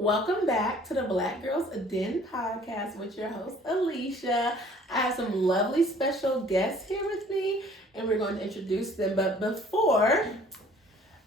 Welcome back to the Black Girls Den podcast with your host, Alicia. I have some lovely special guests here with me, and we're going to introduce them. But before,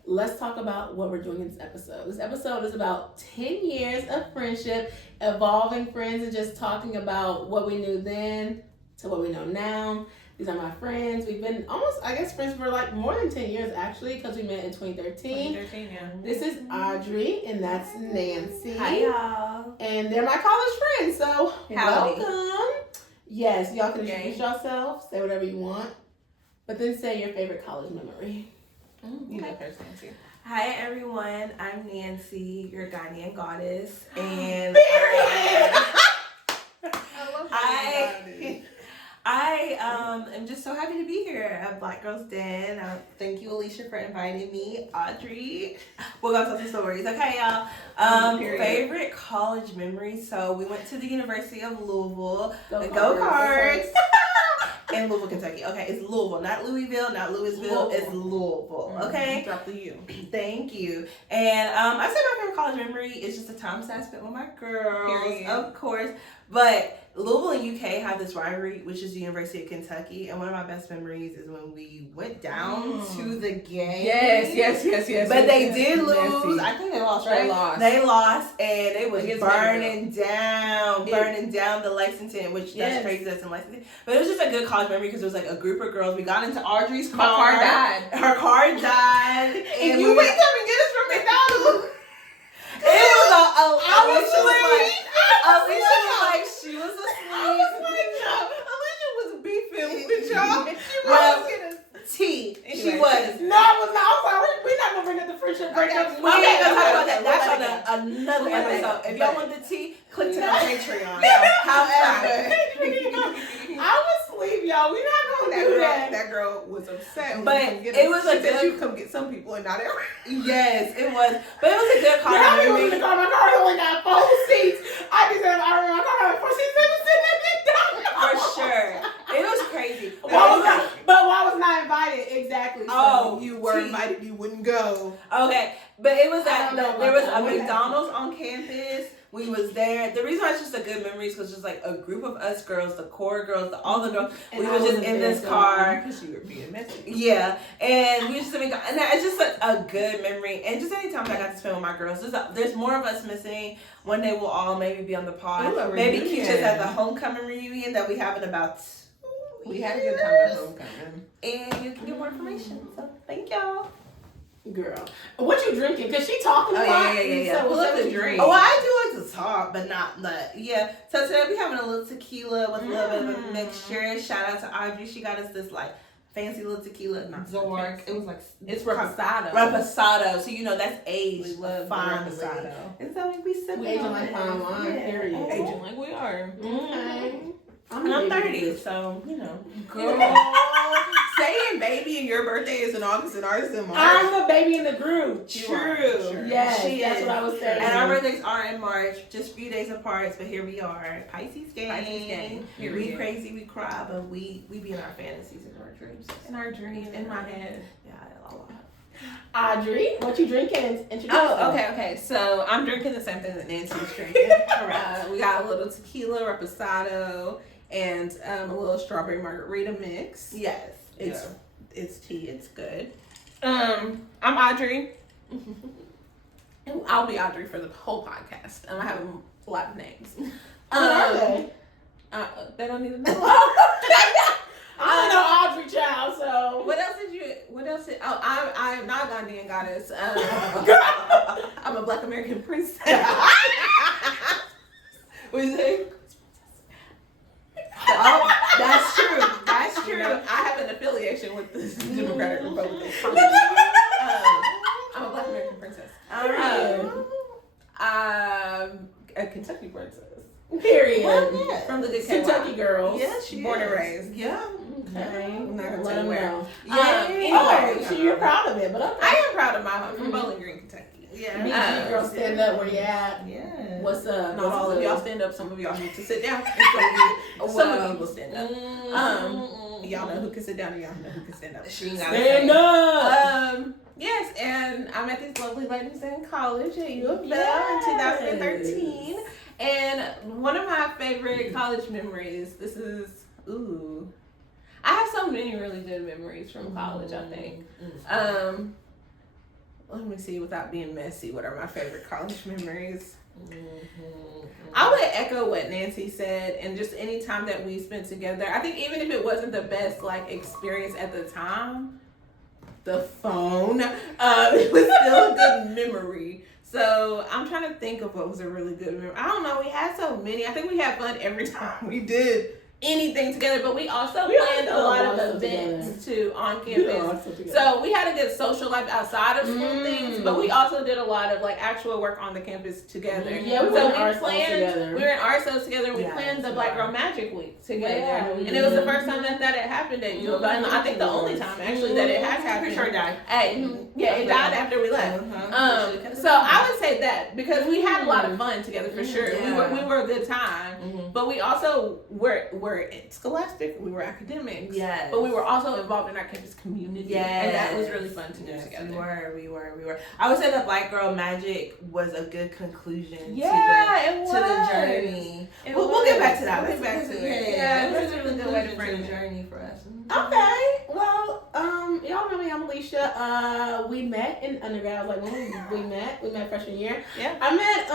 let's talk about what we're doing in this episode. This episode is about 10 years of friendship, evolving friends, and just talking about what we knew then to what we know now. These are my friends. We've been almost, friends for like more than 10 years actually, because we met in 2013. Yeah. This is Audrey, and that's Nancy. Hi, y'all. And they're my college friends, so Howdy. welcome. Yes, y'all can introduce yourselves, say whatever you want, but then say your favorite college memory. You know first, Nancy. Hi everyone, I'm Nancy, your Ghanaian goddess, and I am just so happy to be here at Black Girls Den. Thank you, Alicia, for inviting me. Audrey, we're gonna tell some stories, okay, y'all? Favorite college memories. So we went to the University of Louisville. Go Cards. In Louisville, Kentucky. Okay, it's Louisville, not Louisville, not Louisville. It's Louisville. Okay. Drop the U. Thank you. And I say my favorite college memory is just the times that I spent with my girls, Period. of course. But Louisville and UK have this rivalry, which is the University of Kentucky. And one of my best memories is when we went down to the game. Yes. But they did lose. I think they lost, right? They lost, and it was burning down the Lexington, which that's crazy. That's in Lexington. But it was just a good college memory because it was like a group of girls. We got into Audrey's car. Her car died. And you went come and get us from McDonald's. It was she was asleep. I was like, Alicia was beefing with y'all. Well, T. She was. No, I was not. I'm sorry. We're not going to bring up the friendship breakup. We ain't gonna talk about that. That's on another episode. If y'all want the tea, click to the Patreon. However, I was asleep, y'all. We're not going to do that. That girl was upset. But it was a good. You come get some people and not everyone. Yes, it was. But it was a good college How memory. was in the car? My car only got 4 seats. I remember my car had 4 seats. They were sitting at McDonald's. For sure. It was crazy. But why was not invited? Exactly. Oh, You were invited, you wouldn't go. Okay, but it was I don't know there was about a that. McDonald's on campus. We was there. The reason why it's just a good memory is because just like a group of us girls, the core girls, all the girls. And we I were just wasn't in there, this so- car. Because you were being messy. Yeah, and we just and it's just a good memory. And just anytime I got to spend with my girls, there's more of us missing. One day we'll all maybe be on the pod. Ooh, Maybe reunion. catch us at the homecoming reunion that we have in about 2 We years. had a good time at homecoming. And you can get more information. So thank y'all. Girl, what you drinking? Cause she talking a lot. Yeah. So Pull up the drink. Oh, well, I do like to talk, but not that. Yeah. So today we having a little tequila with a little bit of a mixture. Shout out to Audrey. She got us this like fancy little tequila. Not Zork. It was like It's reposado. reposado. So you know that's aged We love finely. reposado. And so we sipping We aging on like it. fine wine, period. Aging like we are. Okay. And I'm 30, so you know. Girl. Saying baby and your birthday is in August and ours is in March. I'm the baby in the group. True. Yes, She that's is. what I was saying. And our birthdays are in March, just a few days apart, but here we are. Pisces gang. Here We crazy, we cry, but we be in our fantasies and our dreams. In our dreams, in my head. Yeah, a lot. Audrey, what you drinking? Introduce yourself. Okay. So I'm drinking the same thing that Nancy's drinking. We got a little tequila, reposado, and a little strawberry margarita mix. Yes. It's tea. It's good. I'm Audrey. And I'll be Audrey for the whole podcast. I have a lot of names. What are they? They don't need to know. I don't know Audrey Child, so. What else did, I am not a Ghanaian goddess. I'm a Black American princess. What is it? Oh, that's true. You know, I have an affiliation with the Democratic Republic of Congo. I'm a Black American princess. All right. A Kentucky princess. Period. Well, yeah. From the good Kentucky girls. Yeah, she Born and is. raised. Yeah. Okay. I'm not gonna Let tell them you where. know. Yeah. Anyway, So you're proud of it, but okay. I am proud of mine. I'm from Bowling Green, Kentucky. Yeah. BG girl, stand up where you at. Yeah. What's up? Not all of y'all stand up. Some of y'all need to sit down. Some of you will stand up. Y'all know who can sit down and y'all know who can stand up. She ain't gotta Stand up. Yes, and I met these lovely ladies in college at U of L Yes. in 2013. And one of my favorite college memories, I have so many really good memories from college, I think. Let me see, without being messy, what are my favorite college memories? I would echo what Nancy said, and just any time that we spent together, I think even if it wasn't the best like experience at the time, the phone, it was still a good memory. So I'm trying to think of what was a really good memory. I don't know, we had so many. I think we had fun every time we did anything together, but we also planned a lot of events too on campus. So we had a good social life outside of school things, but we also did a lot of like actual work on the campus together. Yeah, we were in art cells together. We planned the Black Girl Magic Week together, and it was the first time that had happened at U of L. And I think the only time actually that it has happened. Pretty sure it died. It died after we left. So I would say that because we had a lot of fun together for sure. We were a good time, but we also were scholastic, we were academics, but we were also involved in our campus community, and that was really fun to do together. We were. I would say that Black Girl Magic was a good conclusion to the journey. We'll get back to that. We'll get back to it. It was a really good way to bring the journey for us. Okay, well, y'all know me, I'm Alicia. We met in undergrad. I was like, when we met freshman year. Yeah. I met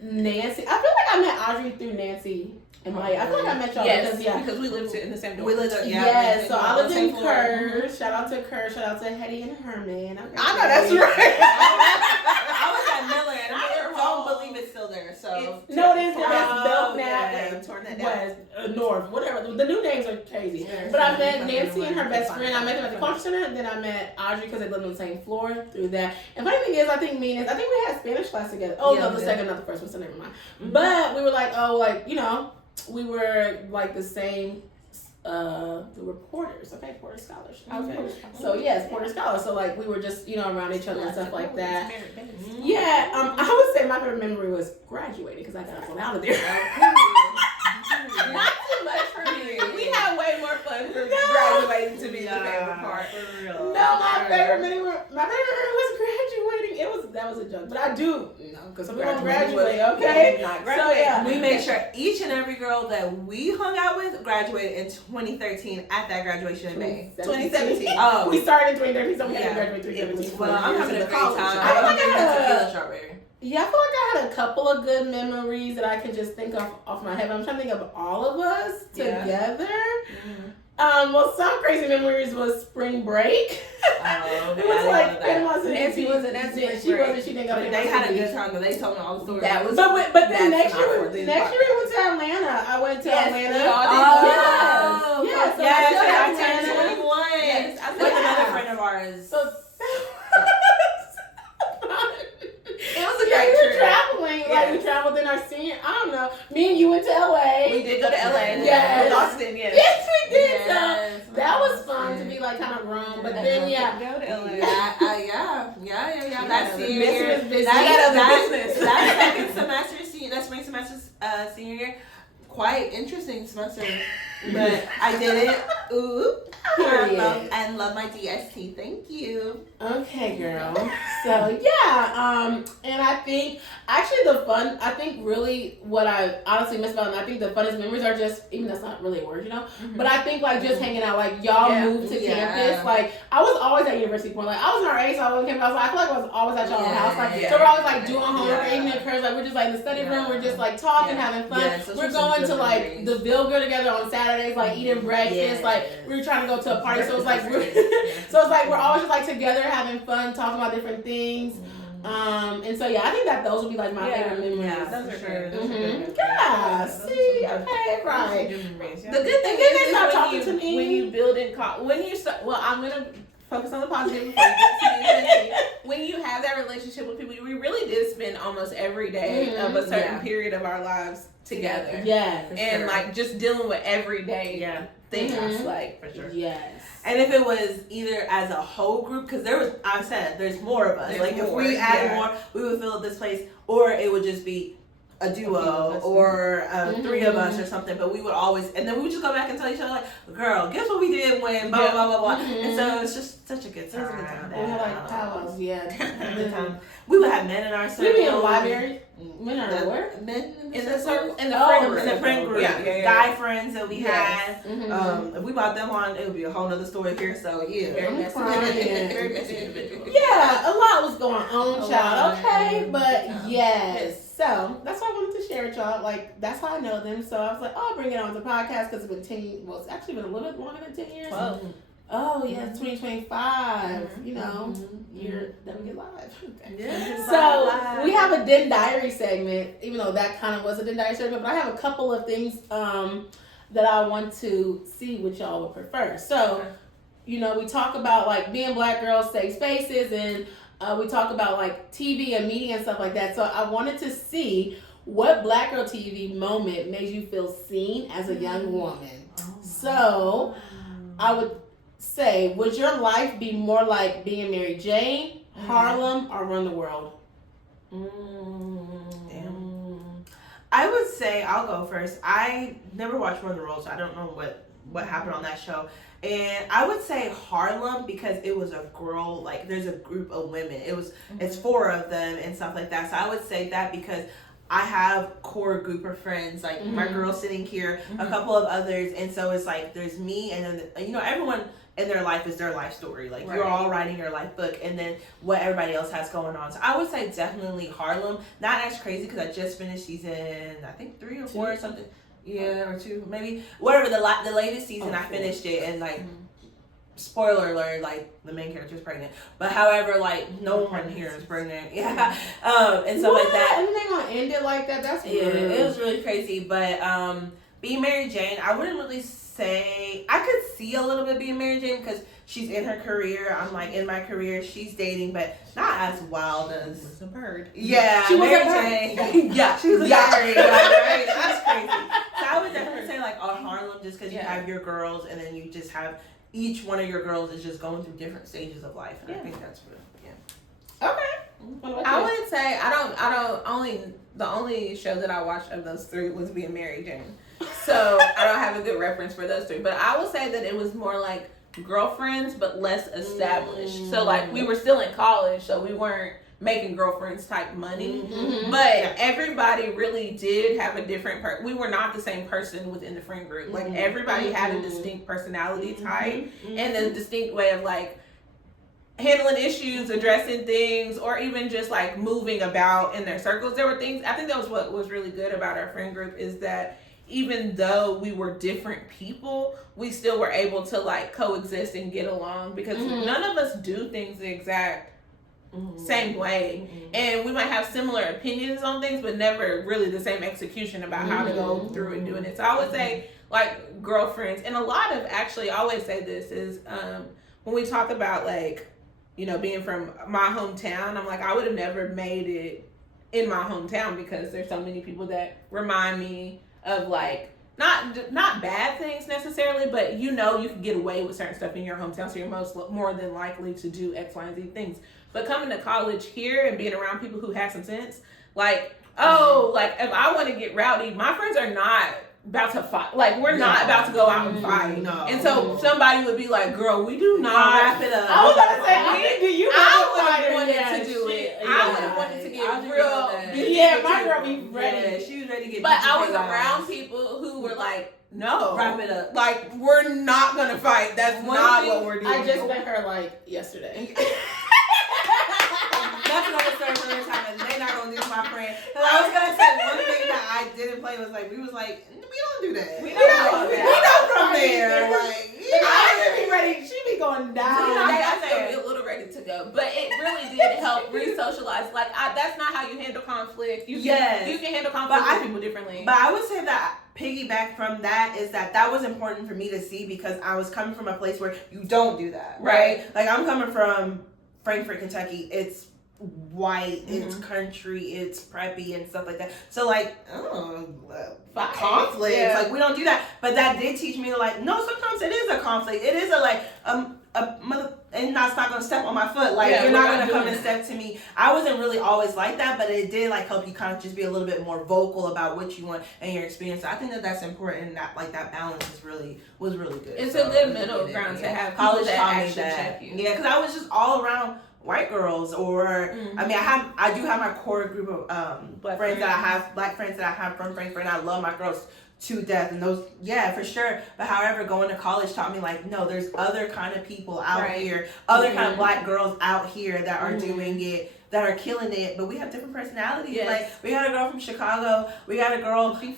Nancy. I feel like I met Audrey through Nancy and Maya. I feel like I met y'all because we lived in the same dorm. We lived so I lived in Kerr. Shout out to Kerr. Shout out to Hetty and Herman. I know that's right. I was at Miller, and I don't believe it's still there. So no, it is. That's built now. They torn that down. West, North, whatever. The new names are crazy. But I met Nancy and her best friend. I met them at the culture center. Then I met Audrey because they lived on the same floor through that. And funny thing is, I think we had Spanish class together. Oh no, the second, not the first one. So never mind. But we were like, we were like the same. We were Porters, Porter Scholars. So yes, Porter Scholars. So like we were just around each other and stuff like that. Yeah, I would say my favorite memory was graduating because I got one out of there. Not too much for me. We had way more fun for graduating to be the favorite part. For real. No, my favorite memory was graduating. That was a joke, but I do because some people don't graduate. Okay, not graduate. So yeah, we made sure each and every girl that we hung out with graduated in 2013 at that graduation in May. 2017. Oh, we started in 2013, so we had to graduate in 2017. Well, I'm having a great time. I feel like I had strawberry. Yeah, I feel like I had a couple of good memories that I could just think of off my head. I'm trying to think of all of us together. Well, some crazy memories was spring break. It was like Panama City. Nancy wasn't at spring break. She wasn't. She didn't go to Panama They had a City. good time, but they told me all the stories. But then next year we went to Atlanta. I went to Atlanta. I turned 21. Yes, I with another friend of ours. So it was a we great were trip. traveling. Like we traveled in our senior. I don't know. Me and you went to LA. We did go to LA. Yes. Austin. Yes. Yes, we did. Yes, so that was fun to be like kind of grown. But then go to LA. Yeah. That's senior. That second semester, that spring semester, senior year, quite interesting semester. But I did it. Ooh. I love my DST. Thank you. Okay, girl. So yeah, and I think actually I think really what I honestly miss about, and I think the funnest memories are just, even that's not really a word, but I think like just hanging out, like y'all moved to campus. Like I was always at University Point. Like I was in RA, so I was on campus. I feel like I was always at y'all's house. Like so we're always like doing homework, or even in Curse, like we're just like in the study room, we're just like talking, having fun. We're going to like the Vilga together on Saturdays, like eating breakfast. Like we were trying to go to a party, so it's like we're always just like together having fun, talking about different things. And so I think that those would be like my favorite memories. Yeah, those are sure. Yeah, see, okay, right. The good thing is when you build in when you start. Well, I'm gonna focus on the positive before you get to the negative. When you have that relationship with people, we really did spend almost every day of a certain period of our lives together. Yeah, and like just dealing with everyday things, like for sure. Yes. And if it was either as a whole group, because I said there's more of us. There's like more, if we added more, we would fill up this place, or it would just be a duo or three of us or something. But we would always, and then we would just go back and tell each other like, "Girl, guess what we did when blah blah blah blah." And so it's just such a good time. We had like powwows, Good time. We would have men in our circle. We be in the library. Men are where? Men in the circle, in the friend group. Yeah. Guy friends that we had. If we brought them on, it would be a whole nother story here. So yeah, very messy. Very messy individual. Yeah, a lot was going on, child. Okay, but yes. So that's why I wanted to share with y'all. Like, that's how I know them. So I was like, oh, I'll bring it on the podcast because it's been 10 years. Well, it's actually been a little bit longer than 10 years. 12. Oh, yeah, 2025. You know, year that we get live. Okay. Yeah. So we have a Den Diary segment, even though that kind of was a Den Diary segment, but I have a couple of things that I want to see what y'all would prefer. So, you know, we talk about like being black girls, safe spaces, and we talk about like TV and media and stuff like that. So I wanted to see what Black Girl TV moment made you feel seen as a young woman. So I would say, would your life be more like being Mary Jane, Harlem, or Run the World? I would say, I'll go first. I never watched Run the World, so I don't know what happened on that show. And I would say Harlem because it was a girl, like there's a group of women. It's 4 of them and stuff like that. So I would say that because I have core group of friends, like my girl sitting here, a couple of others. And so it's like there's me and then, you know, everyone in their life is their life story. Like you're all writing your life book and then what everybody else has going on. So I would say definitely Harlem. Not as crazy because I just finished season, I think 3 or 4 or something. Yeah, or 2, maybe. Whatever, the latest season, I finished it, and, like, spoiler alert, like, the main character's pregnant. But, however, like, no one here is pregnant. Yeah. And stuff like that. And they gonna end it like that? That's weird. Yeah, it was really crazy. But, being Mary Jane, I wouldn't really say... I could see a little bit being Mary Jane, because she's in her career. I'm, like, in my career. She's dating, but not as wild as... It's a bird. Yeah, she was Mary Jane. Yeah, she was a bird. Right? That's crazy. So I would definitely say like Harlem just because you have your girls and then you just have each one of your girls is just going through different stages of life. And I think that's real. Yeah. Okay. I would say the only show that I watched of those 3 was being Mary Jane. So I don't have a good reference for those 3. But I will say that it was more like girlfriends but less established. So like we were still in college, so we weren't making girlfriends type money, but everybody really did have a different we were not the same person within the friend group. Like everybody had a distinct personality type and a distinct way of like handling issues, addressing things, or even just like moving about in their circles. There were things, I think that was what was really good about our friend group is that even though we were different people, we still were able to like coexist and get along because none of us do things the exact same way, and we might have similar opinions on things but never really the same execution about how to go through and doing it. So I would say like girlfriends, and a lot of actually I always say this is when we talk about like, you know, being from my hometown, I'm like I would have never made it in my hometown because there's so many people that remind me of like not bad things necessarily, but you know you can get away with certain stuff in your hometown, so you're more than likely to do X, Y, and Z things. But coming to college here and being around people who have some sense, like, like if I want to get rowdy, my friends are not about to fight. Like, we're not about to go out and fight. No. And so somebody would be like, girl, we do not. Wrap it up. I was about to say, I would have wanted to do it. I would have wanted to get real. Yeah, my girl be ready. Yeah, she was ready to get But I was around people who were like, no. Wrap it up. Like, we're not going to fight. That's not what we're doing. I just met her like yesterday. That's another story for another time, and they're not gonna do my friend. Cause I was gonna say one thing that I didn't play was like we was like we don't do that. We don't from there. Like I be ready. She be going down. I say be a little ready to go. though, but it really did help re-socialize. Like, that's not how you handle conflict. You can handle conflict with people differently. But I would say that piggyback from that is that was important for me to see because I was coming from a place where you don't do that, right? Like, I'm coming from Frankfort, Kentucky. It's white, it's country, it's preppy and stuff like that. So like, conflict, like we don't do that. But that did teach me to like, no, sometimes it is a conflict. It is a mother, and not gonna step on my foot. Like you're not gonna come and step to me. I wasn't really always like that, but it did like help you kind of just be a little bit more vocal about what you want and your experience. So I think that's important. That like that balance was really good. It's a good middle ground to have. College that taught me actually that. check you. Yeah, because I was just all around white girls, or I mean, I do have my core group of black friends that I have from Frankfurt, and I love my girls to death, and those, yeah, for sure. But however, going to college taught me like, no, there's other kind of people out here, other kind of black girls out here that are doing it, that are killing it, but we have different personalities. Like, we got a girl from Chicago, we got a girl from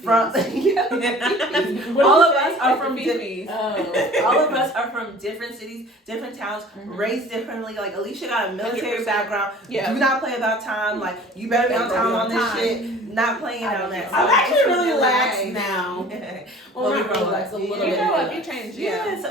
all of us are from different cities, different towns, raised differently. Like, Alicia got a military background. Do not play about time. Like, you better be on time on this shit. Not playing on that. I'm actually really lax now. Well, not really lax, a little bit. You changed, so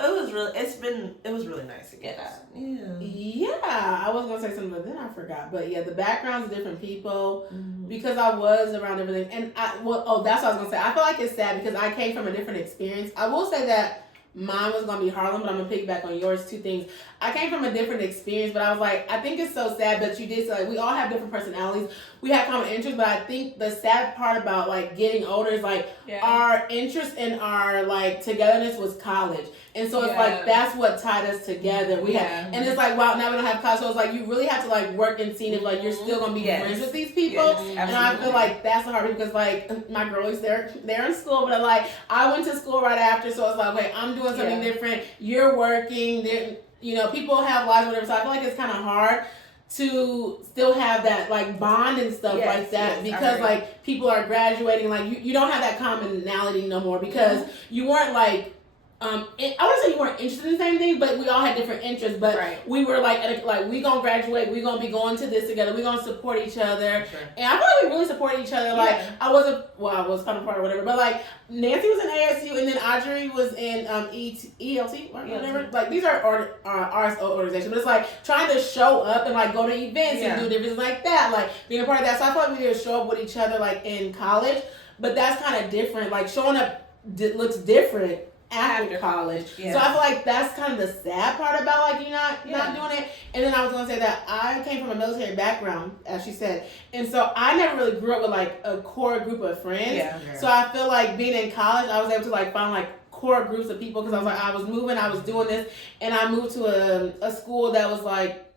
it was really nice to get that. Yeah, I was gonna say something, but then I forgot. But yeah, the backgrounds of different people, because I was around everything, and that's what I was gonna say. I feel like it's sad because I came from a different experience. I will say that mine was gonna be Harlem, but I'm gonna piggyback on yours. Two things. I came from a different experience, but I was like, I think it's so sad that you did say, like, we all have different personalities. We have common interests, but I think the sad part about like getting older is like our interest and our like togetherness was college. And so it's like that's what tied us together. We had, and it's like, wow, now we don't have college. So it's like you really have to like work and see if like you're still gonna be friends with these people. And I feel like that's the hard part because like my girlies, they're in school, but like I went to school right after, so it's like, okay, I'm doing something different. You're working. You know, people have lives, whatever. So I feel like it's kind of hard to still have that like bond and stuff like that because like people are graduating. Like you don't have that commonality no more because you weren't like. I wouldn't say you weren't interested in the same thing, but we all had different interests. But we were like, we gonna graduate, we gonna be going to this together, we gonna support each other, and I feel like we really supported each other. Like I was kind of part of whatever, but like Nancy was in ASU, and then Audrey was in ELT or whatever. Like these are arts organizations, but it's like trying to show up and like go to events and do different things like that, like being a part of that. So I feel like we did show up with each other like in college, but that's kind of different. Like showing up looks different after college. So I feel like that's kind of the sad part about like you not doing it. And then I was gonna say that I came from a military background, as she said, and so I never really grew up with like a core group of friends. So I feel like being in college, I was able to like find like core groups of people because I was like, I was moving, I was doing this, and I moved to a school that was like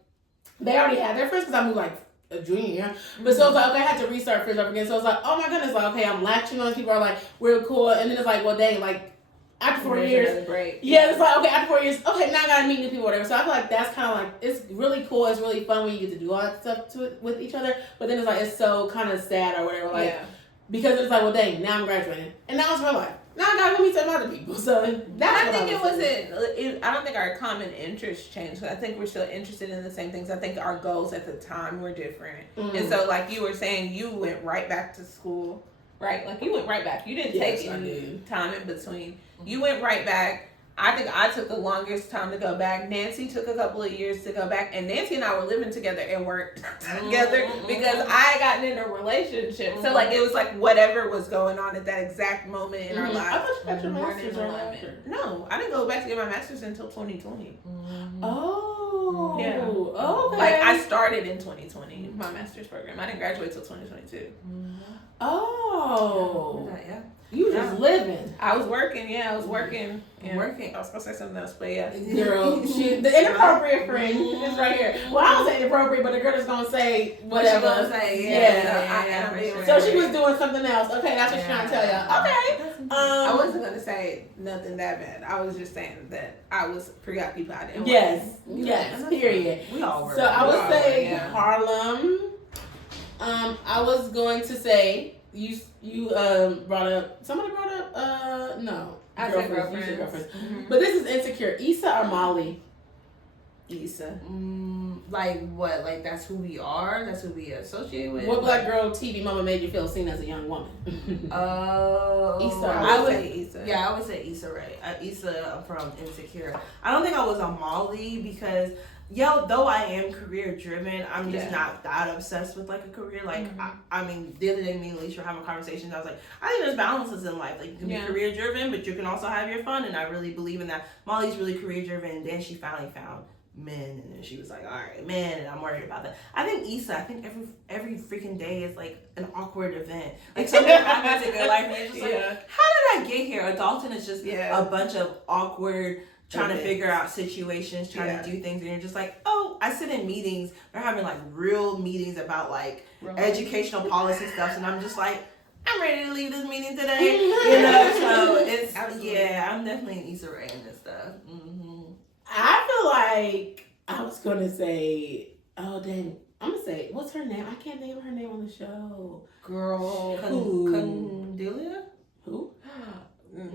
they already had their friends because I moved like a junior year. But so it's like, okay, I had to restart friends up again. So it's like, oh my goodness, like okay, I'm latching on. People are like, we're cool, and then it's like, well, dang, like. After 4 years, it's like, okay, after 4 years, okay, now I gotta meet new people, whatever. So I feel like that's kind of like, it's really cool, it's really fun when you get to do all that stuff with each other, but then it's like, it's so kind of sad or whatever, like, because it's like, well, dang, now I'm graduating, and now it's my life. Now I gotta go meet some other people, so that's I think it wasn't, I don't think our common interests changed. I think we're still interested in the same things. I think our goals at the time were different. And so, like you were saying, you went right back to school, right? Like, you went right back. You didn't take any time in between. You went right back. I think I took the longest time to go back. Nancy took a couple of years to go back. And Nancy and I were living together and worked together because I had gotten in a relationship. So, like, it was like whatever was going on at that exact moment in our lives. I thought you got your master's right after. No, I didn't go back to get my master's until 2020. Oh. Yeah. Okay. Like, I started in 2020, my master's program. I didn't graduate till 2022. Oh. You were just living. I was working, I was working. I was gonna say something else, but Girl, the inappropriate friend is right here. Well, I don't say inappropriate, but the girl is gonna say whatever. What she gonna say, So she was doing something else. Okay, that's what she's trying to tell y'all. Okay. I wasn't gonna say nothing that bad. I was just saying that I was preoccupied. Yes, period. We all were. So I would say Harlem. I was going to say you brought up no. I said girlfriends. But this is insecure. Issa or Molly? Issa. Like what? Like that's who we are. That's who we associate with. What black girl TV moment made you feel seen as a young woman? Issa. I would say Issa. Yeah, I would say Issa Rae. Issa from Insecure. I don't think I was a Molly because, though I am career driven, I'm just not that obsessed with like a career. Like, I mean, the other day me and Alicia were having a conversation. I was like, I think there's balances in life. Like, you can be career driven, but you can also have your fun. And I really believe in that. Molly's really career driven. And then she finally found men, and then she was like, all right, men, and I'm worried about that. I think Issa, every freaking day is like an awkward event. Like something happens in your life and you're just like, how did I get here? Adulting is just a bunch of awkward trying to figure out situations, trying to do things, and you're just like, oh, I sit in meetings, they're having like real meetings about like educational policy stuff, and I'm just like, I'm ready to leave this meeting today. So it's I'm definitely an Issa Rae in this stuff. I feel like I was gonna say, oh dang, I'm gonna say, what's her name? I can't name her name on the show. Girl, Condelia? Who?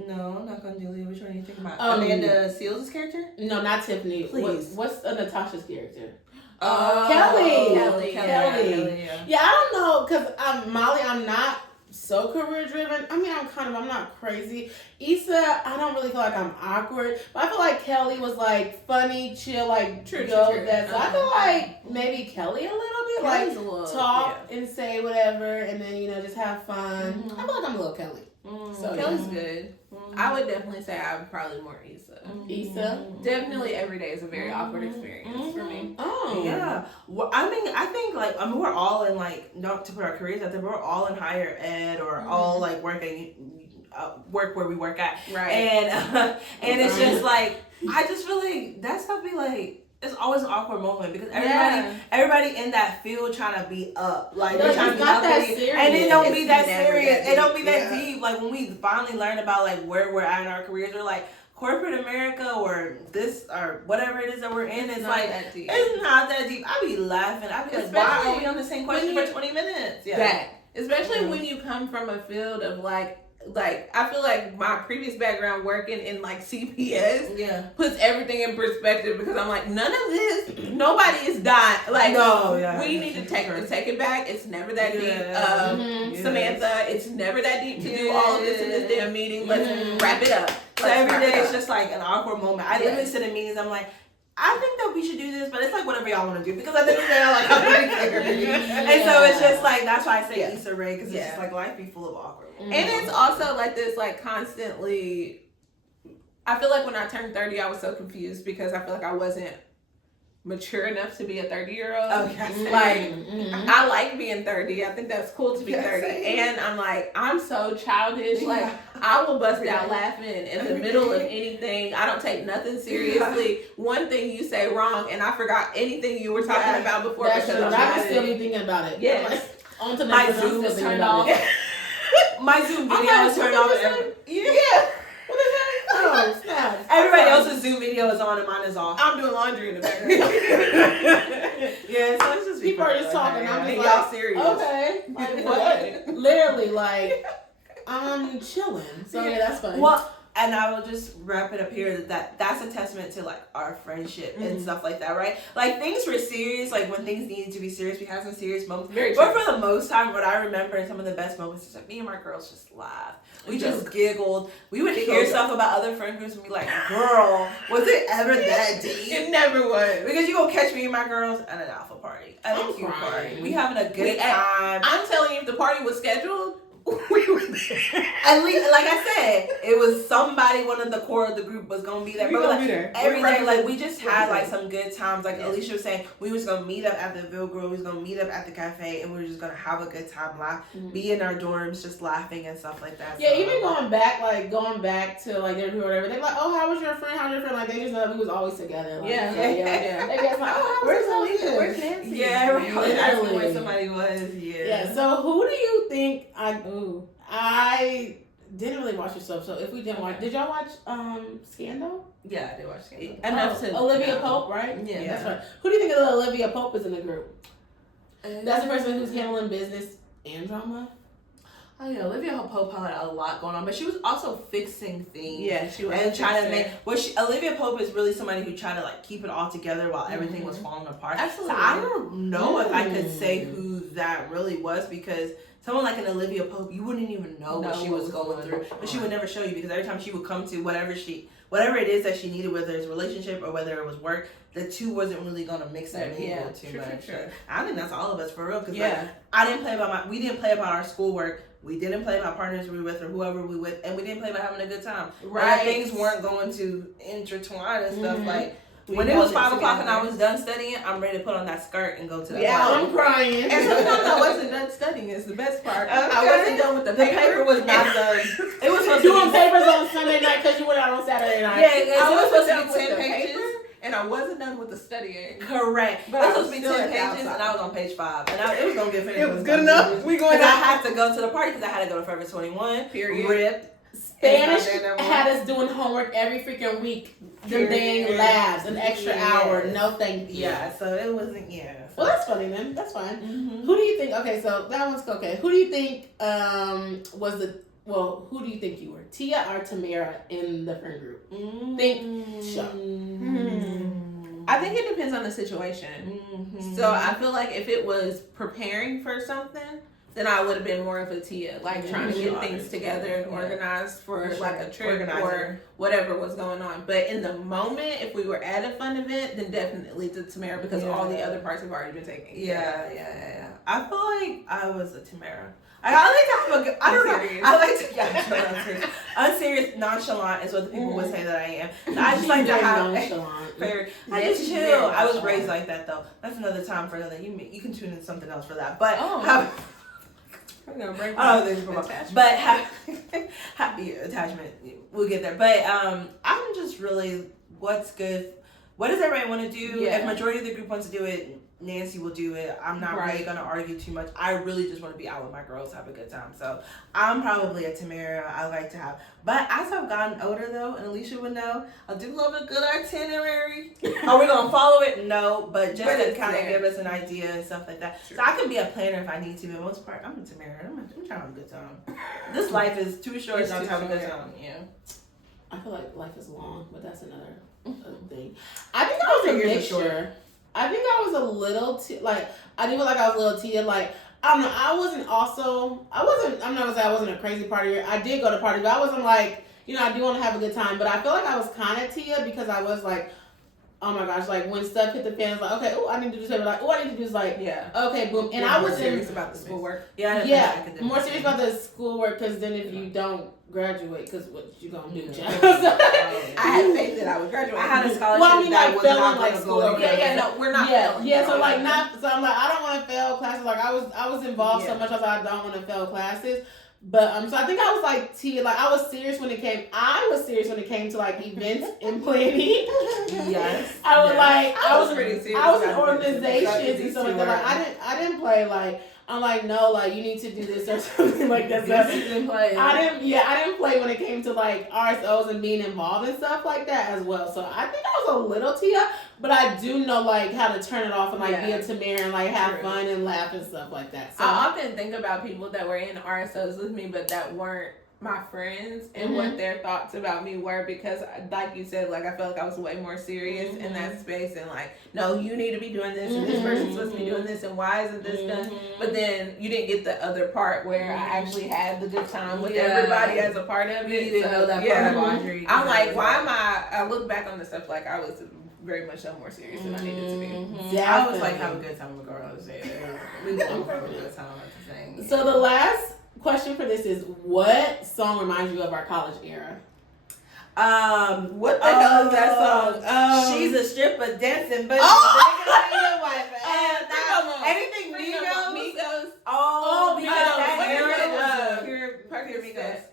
No, not Condelia. Which one are you thinking about? Amanda Seals' character? No, not Tiffany. Please. What's Natasha's character? Kelly. Yeah, I don't know, cause Molly, I'm not so career driven. I mean, I'm not crazy. Issa, I don't really feel like I'm awkward, but I feel like Kelly was like funny, chill, like true. That. So I feel like maybe Kelly a little bit, Kelly's like talk and say whatever, and then just have fun. I feel like I'm a little Kelly. So Kelly's good. I would definitely say I'm probably more Issa. Issa? Definitely every day is a very awkward experience for me. Oh. Yeah. Well, I mean, I think like, we're all in like, not to put our careers out there, we're all in higher ed or all like working, work where we work at. Right. And it's just like, I just feel like that stuff be like, it's always an awkward moment because everybody in that field trying to be up, like they're trying to be up, and it don't be that serious. It don't be that deep. Like when we finally learn about like where we're at in our careers, we're like corporate America or this or whatever it is that we're in. It's like that deep. It's not that deep. I be laughing. I be like, why are we on the same question for 20 minutes? Especially when you come from a field of like I feel like my previous background working in like CPS puts everything in perspective because I'm like, none of this, nobody is dying. Like, we need to take it back. It's never that deep. Samantha, it's never that deep to do all of this in this damn meeting. Let's wrap it up. So every day it's just like an awkward moment. I literally sit in meetings, I'm like, I think that we should do this, but it's like whatever y'all want to do because at the end of the day, I like I'm really care. And so it's just like that's why I say Issa Rae because it's just like life be full of awkward moments. And it's also like this like constantly. I feel like when I turned 30, I was so confused because I feel like I wasn't mature enough to be a 30-year-old. I like being 30. I think that's cool to be 30. And I'm like, I'm so childish. Like, I will bust out laughing in the middle of anything. I don't take nothing seriously. One thing you say wrong, and I forgot anything you were talking about before. That's true. I can still be thinking about it. Yes. On to my Zoom is turned off. My Zoom video is turned off. What is that? Oh, snap. Everybody else's Zoom video is on and mine is off. I'm doing laundry in the background. So it's just people are just talking. I'm just y'all serious. Okay. Like what? Literally, like, I'm chilling. So that's funny. Well, and I will just wrap it up here that's a testament to like our friendship and stuff like that, right? Like things were serious, like when things needed to be serious, we had some serious moments. But for the most time, what I remember and some of the best moments is like me and my girls just laughed. We just giggled. We would hear stuff about other friend groups and be like, girl, was it ever that deep? It never was. Because you gonna catch me and my girls at an alpha party. At a cute party. We having a good time. I'm telling you, if the party was scheduled, we were there. At least, like I said, it was somebody, one of the core of the group was gonna be there. We're gonna be there. Every day, like we just had like some good times. Like Alicia was saying, we was gonna meet up at the Ville Grill, we was gonna meet up at the cafe, and we were just gonna have a good time, laugh, be in our dorms, just laughing and stuff like that. Yeah, so, even going back to like their group or whatever, they're like, oh, how was your friend? How's your friend? Like they just know that we was always together. Like, They guess like, oh, where's Alicia? Where's Nancy? Yeah, we always asking where somebody was. Yeah. So who do you think I didn't really watch yourself, so if we didn't watch, did y'all watch Scandal? Yeah, I did watch Scandal. Enough to Olivia Pope, right? Yeah, that's right. Who do you think of Olivia Pope is in the group? That's the person who's handling business and drama. Oh yeah, Olivia Pope had a lot going on, but she was also fixing things. Yeah, she was. And trying to make Olivia Pope is really somebody who tried to like keep it all together while everything was falling apart. Absolutely. So I don't know if I could say who that really was, because someone like an Olivia Pope, you wouldn't even know what she was going through, but she would never show you, because every time she would come to whatever it is that she needed, whether it's a relationship or whether it was work, the two wasn't really gonna mix and mingle too much. Sure. I think that's all of us for real, because like, we didn't play about our schoolwork. We didn't play about partners we were with or whoever we with, and we didn't play about having a good time. Right. Things weren't going to intertwine and stuff. Like, when it was 5 o'clock and I was done studying, I'm ready to put on that skirt and go to the party. I'm crying. And sometimes I wasn't done studying is the best part. Okay. I wasn't done with the paper. The paper was not done. It was supposed doing papers on Sunday night because you went out on Saturday night. Yeah, I was supposed to be 10 pages. And I wasn't done with the studying. Correct. But it was supposed to be 10 pages, and I was on page 5. And it was going to get finished. It was good enough. We going. Because I had to go to the party, because I had to go to Forever 21. Period. Rip. Spanish had us doing homework every freaking week. Them dang labs, an extra hour. No thank you. Yeah, so it wasn't, Well, that's funny then. That's fine. Mm-hmm. Who do you think, okay, so that one's okay. Who do you think who do you think you were? Tia or Tamara in the friend group? Think show. I think it depends on the situation. So I feel like if it was preparing for something, then I would have been more of a Tia, like trying to get things together and organized for like a trip or whatever was going on. But in the moment, if we were at a fun event, then definitely to Tamara, because all the other parts have already been taken. Yeah. I feel like I was a Tamara. I like to have a good, I don't know. I like to, unserious, nonchalant is what the people would say that I am. So I just like to have nonchalant. I just chill. I was raised like that though. That's another time for another. You can tune in something else for that. But happy attachment. We'll get there. But I'm just really what's good. What does everybody want to do? If majority of the group wants to do it, Nancy will do it. I'm not really gonna argue too much. I really just want to be out with my girls, have a good time. So I'm probably a Tamara. I like to have, but as I've gotten older though, and Alicia would know, I do love a good itinerary. Are we gonna follow it? No, but just to kind of give us an idea and stuff like that. True. So I can be a planner if I need to. But most part, I'm a Tamara. I'm trying to have a good time. This life is too short not to have a good time. Yeah. I feel like life is long, but that's another thing. I think I was a mixture. I think I was a little I do feel like I was a little Tia. Like, I don't know. I'm not gonna say I wasn't a crazy partier. I did go to parties, but I wasn't like, I do want to have a good time. But I feel like I was kind of Tia because I was like, oh my gosh, like when stuff hit the fan, it's like, okay, oh, I need to do this. Like, oh, I need to do this. Like, okay, boom. And I was serious about the schoolwork. More serious about the schoolwork, because then if you don't graduate, because what you gonna do, child? I had faith that I would graduate. I had a scholarship. Well, I mean, like failing like school. We're not failing. Yeah, so like so I'm like, I don't want to fail classes. Like I was involved so much, I was like, I don't want to fail classes. But so I think I was like Tia, like I was serious when it came. I was serious when it came to like events and planning. Yes, I was I was pretty serious. I was in organizations and stuff like that. Like I didn't play like. I'm like, no, like you need to do this or something like that. I didn't play when it came to like RSOs and being involved and stuff like that as well. So I think I was a little Tia, but I do know like how to turn it off and like be a Tamara and like have fun and laugh and stuff like that. So I often think about people that were in RSOs with me, but that weren't my friends and what their thoughts about me were, because like you said, like I felt like I was way more serious in that space and like, no, you need to be doing this and this person's supposed to be doing this and why isn't this done? But then you didn't get the other part where I actually had the good time with everybody as a part of it. You didn't know that part of Audrey. I'm like, why am I look back on the stuff like I was very much so more serious than I needed to be. I was like, have a good time regardless. We both have a good time at the thing. So the last question for this is, what song reminds you of our college era? What the hell is that song? She's a stripper dancing, but she's bringing your wife. Anything Migos? Because that era was Party Migos. That's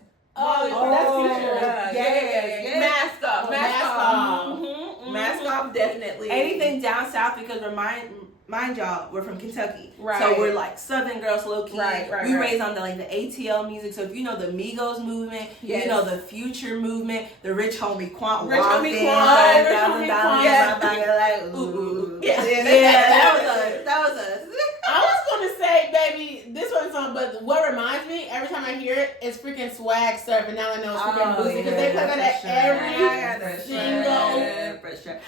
Future. Yeah. Mask Off. Mask Off, definitely. Anything down south, because mind y'all, we're from Kentucky, so we're like Southern girls, low key. We raised on the ATL music. So if you know the Migos movement, you know the Future movement, the Rich Homie Quan, that was us. I was want to say, baby, this one song, but what reminds me, every time I hear it, it's freaking Swag Surf, and now I know it's freaking Boosie, because they play that at every single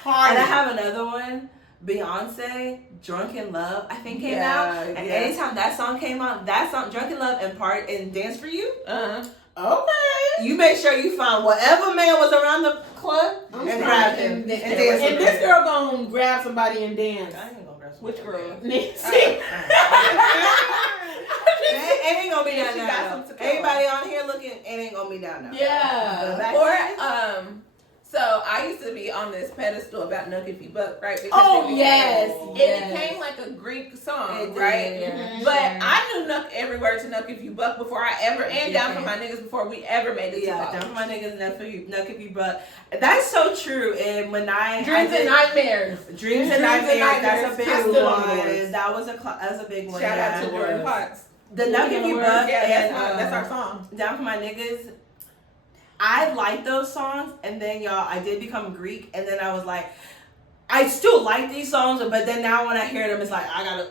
party. And I have another one, Beyonce, Drunken Love, I think came out. And anytime that song came out, that song, Drunken Love and Dance For You. Okay. You make sure you find whatever man was around the club and grab him and dance with him. And this girl gonna grab somebody and dance. I ain't gonna grab somebody. Which girl? Nancy. It ain't gonna be down now. Everybody on here looking, it ain't gonna be down now. Yeah. So I used to be on this pedestal about Nuck If You Buck, right? Because it became like a Greek song, right? Mm-hmm. But I knew every word to Nuck If You Buck before I ever, and Down For My Niggas before we ever made it to college. Down For My Niggas, Nuck If You Buck. That's so true. And when Dreams and Nightmares. Dreams and Nightmares, that's a big one. That was a big one. Shout out to Jordan Potts. The Nuck If You Buck, that's our song. Down For My Niggas. I like those songs, and then I did become Greek, and then I was like, I still like these songs, but then now when I hear them, it's like I gotta,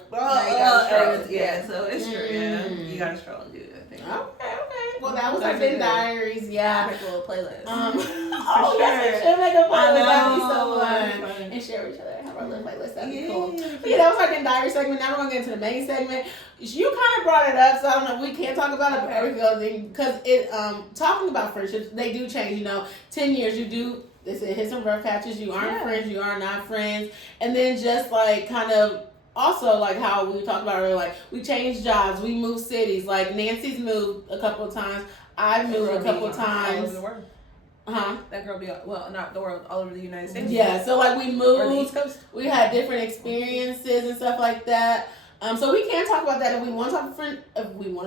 so it's true. Yeah, you gotta scroll and do it. I think. Okay. Well, that was our Then Diaries. Yeah. Make a little playlist. Yes, we should make a playlist. That'd be so fun. And share with each other. Have our little playlist. That'd be cool. But yeah, that was our Then Diaries segment. Now we're gonna get into the main segment. You kind of brought it up, so I don't know if we can't talk about it, but every thing because it talking about friendships, they do change. 10 years you do. They say hit some rough patches. You aren't friends. You are not friends. And then just like kind of also like how we talked about earlier, like we changed jobs, we moved cities. Like Nancy's moved a couple of times. I've moved a couple of times. All over the world. That girl be not the world, all over the United States. Yeah. So like we moved. Or the East Coast. We had different experiences and stuff like that. So we can talk about that if we want to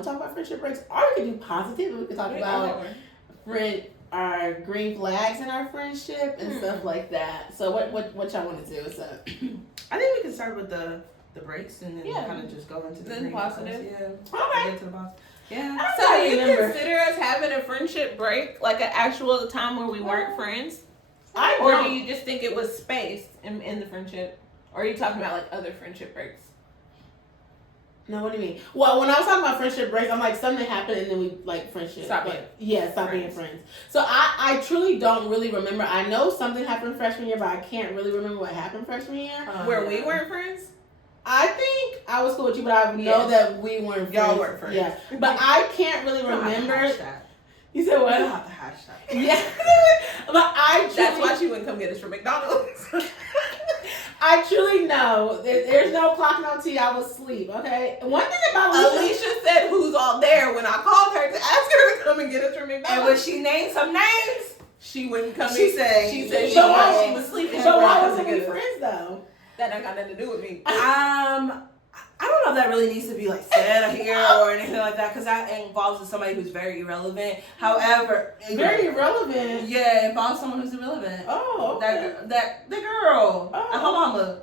talk about friendship breaks, or we can do positive. We can talk about our green flags in our friendship and stuff like that. So what y'all want to do? So I think we can start with the breaks and then kind of just go into the positive. Okay. Get to the positive. Yeah. So do you consider us having a friendship break, like an actual time where we weren't friends? Or do you just think it was space in the friendship? Or are you talking about like other friendship breaks? No, what do you mean? Well, when I was talking about friendship breaks, I'm like something happened and then we like friendship. Stop being friends. So I truly don't really remember. I know something happened freshman year, but I can't really remember what happened freshman year. Where we weren't friends? I think I was cool with you, but I know that we weren't friends. Y'all weren't friends. Yeah. But I can't really remember. You said what? I don't have to hash that. Yeah. But that's why she wouldn't come get us from McDonald's. I truly know there's no clocking on tea. I was asleep. Okay. One thing about Alicia said who's all there when I called her to ask her to come and get us from McDonald's. And when she named some names, she wouldn't come. She said she was sleeping. So why wasn't we friends though? That ain't got nothing to do with me. I don't know if that really needs to be like said here or anything like that, because that involves somebody who's very irrelevant. However, very irrelevant. Yeah, it involves someone who's irrelevant. Oh, okay. That the girl, her mama.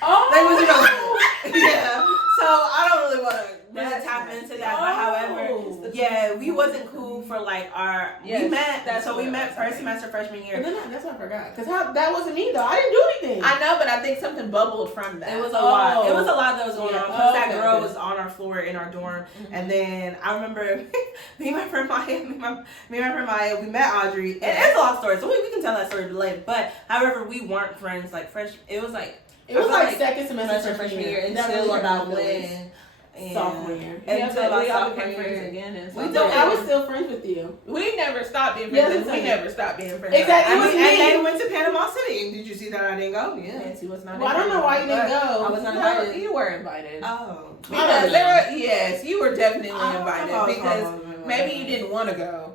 Oh, they was irrelevant. Yeah. So I don't really want to tap into that. But however, yeah, we wasn't cool for like our. We met first semester freshman year. That's what I forgot. Because that wasn't me though. I didn't do anything. I know, but I think something bubbled from that. It was a lot. It was a lot that was going on. Because that girl was on our floor in our dorm, and then I remember me and my friend Maya, we met Audrey, and it's a long story, so we can tell that story later. But however, we weren't friends like fresh. It was like second semester freshman year until about when. Sophomore year. Until we all became friends again. I was still friends with you. We never stopped being friends. We never stopped being friends. Exactly. And then went to Panama City. Did you see that I didn't go? Yeah. Nancy was not. Well, I don't know why you didn't go. I was not invited. You were invited. Oh. Because you were definitely invited because maybe you didn't want to go.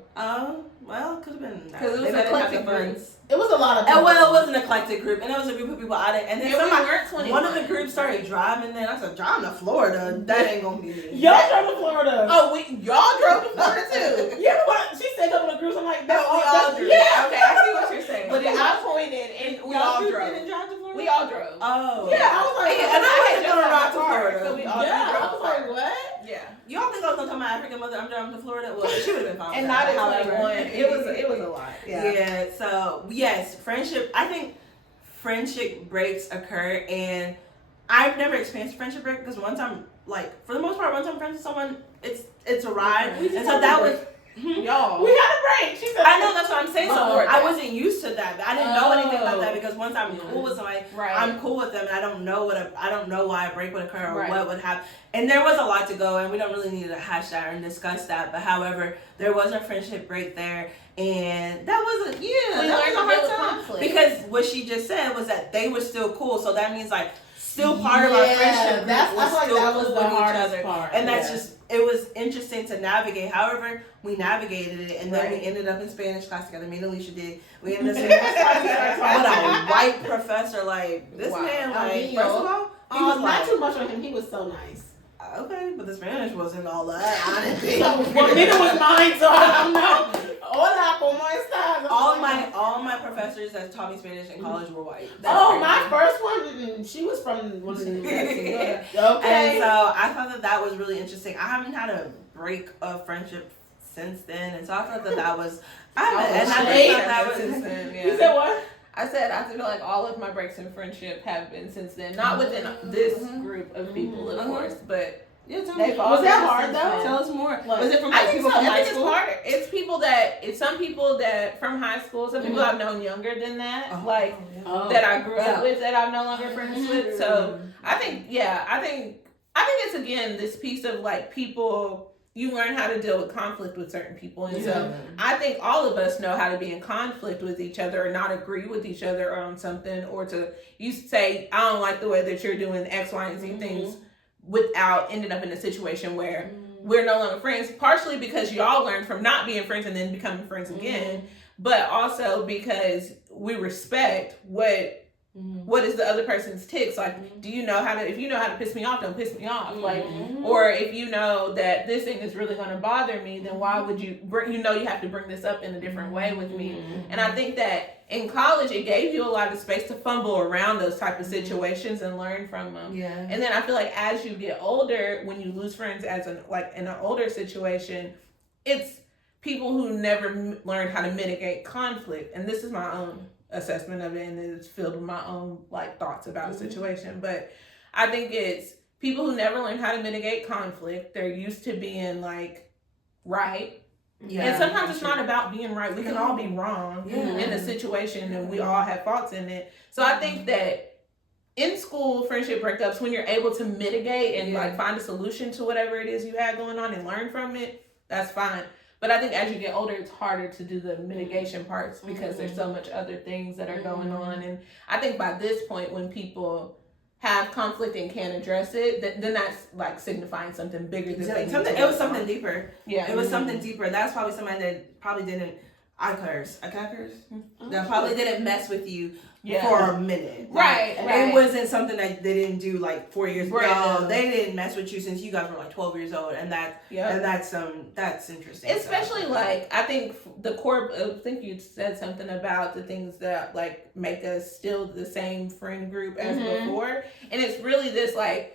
Well, it could have been that. Because it was an eclectic group. It was a lot of people. Well, it was an eclectic group, and it was a group of people I didn't. And then one of the groups started driving. Then I said, "Driving to Florida? That ain't gonna be me." Y'all drove to Florida. Oh, y'all drove to Florida too. Yeah, but she said couple of groups. I'm like, we all drove. Yeah. Okay, I see what you're saying. But I pointed, and we all drove. Didn't drive to Florida? We all drove. Oh. Yeah, I was like, and I had just gonna ride to Florida. So we all drove. I was like, what? Yeah. Y'all think I was gonna tell my African mother I'm driving to Florida? Well, she would have been fine. And not at 21. It was a lot. Yeah. So yes, friendship. I think friendship breaks occur, and I've never experienced a friendship break because once I'm like, for the most part, once I'm friends with someone, it's a ride. And so that was. Y'all. We had a break. She said, I know, that's what I'm saying. So Support I that. wasn't used to that. I didn't know anything about that because once I'm cool with somebody, Right. I'm cool with them, and I don't know I don't know why a break would occur or Right. what would happen. And there was a lot to go, and we don't really need to hash that and discuss that. But however, there was a friendship break there, and that was that was a hard time conflict. because what she just said was that they were still cool. So that means like still part of our friendship group I was feel like still that cool was with the each hardest other, part. and that's just. It was interesting to navigate. However, we navigated it, and then we ended up in Spanish class together. Me and Alicia did. We ended up in Spanish class together with a white professor. Like this man, like first of all, he was not like, too much on him. He was so nice. Okay, but the Spanish wasn't all that. Honestly, Well, neither was mine, so I don't know. Hola, ¿cómo estás? all my professors that taught me Spanish in college were white. My first one, she was from one of the Okay. And so I thought that was really interesting. I haven't had a break of friendship since then, and so I thought that was. Since then. Yeah. You said what? I said I feel like all of my breaks in friendship have been since then. Not within this group of people, of course, but they've all Was been that hard since though? then. Tell us more. Like, Was it from I think people so. from I high think school? it's harder. It's people it's some people that from high school, some people I've known younger than that, that I grew up with that I'm no longer friends with. So I think it's again this piece of like people. You learn how to deal with conflict with certain people. And so I think all of us know how to be in conflict with each other or not agree with each other on something, or to you say, I don't like the way that you're doing X, Y, and Z things without ending up in a situation where we're no longer friends, partially because y'all learned from not being friends and then becoming friends again, but also because we respect what is the other person's ticks. Like, do you know how to, if you know how to piss me off, don't piss me off. Like, or if you know that this thing is really going to bother me, then why would you you have to bring this up in a different way with me. And I think that in college, it gave you a lot of space to fumble around those type of situations and learn from them. Yeah. And then I feel like as you get older, when you lose friends in an older situation, it's people who never learned how to mitigate conflict. And this is my own assessment of it, and it's filled with my own like thoughts about the situation. But I think it's people who never learn how to mitigate conflict. They're used to being like right. Yeah. And sometimes it's not about being right. We can all be wrong in a situation, and we all have faults in it. So I think that in school friendship breakups, when you're able to mitigate and like find a solution to whatever it is you had going on and learn from it, that's fine. But I think as you get older, it's harder to do the mitigation parts because there's so much other things that are going on. And I think by this point, when people have conflict and can't address it, then that's like signifying something bigger than it was something deeper. Yeah. It was something deeper. That's probably somebody that probably didn't, I curse. That probably didn't mess with you for a minute. Right. It wasn't something that they didn't do like 4 years ago. No, they didn't mess with you since you guys were like 12 years old, and that's interesting. Especially like I think the core. I think you said something about the things that like make us still the same friend group as before, and it's really this like.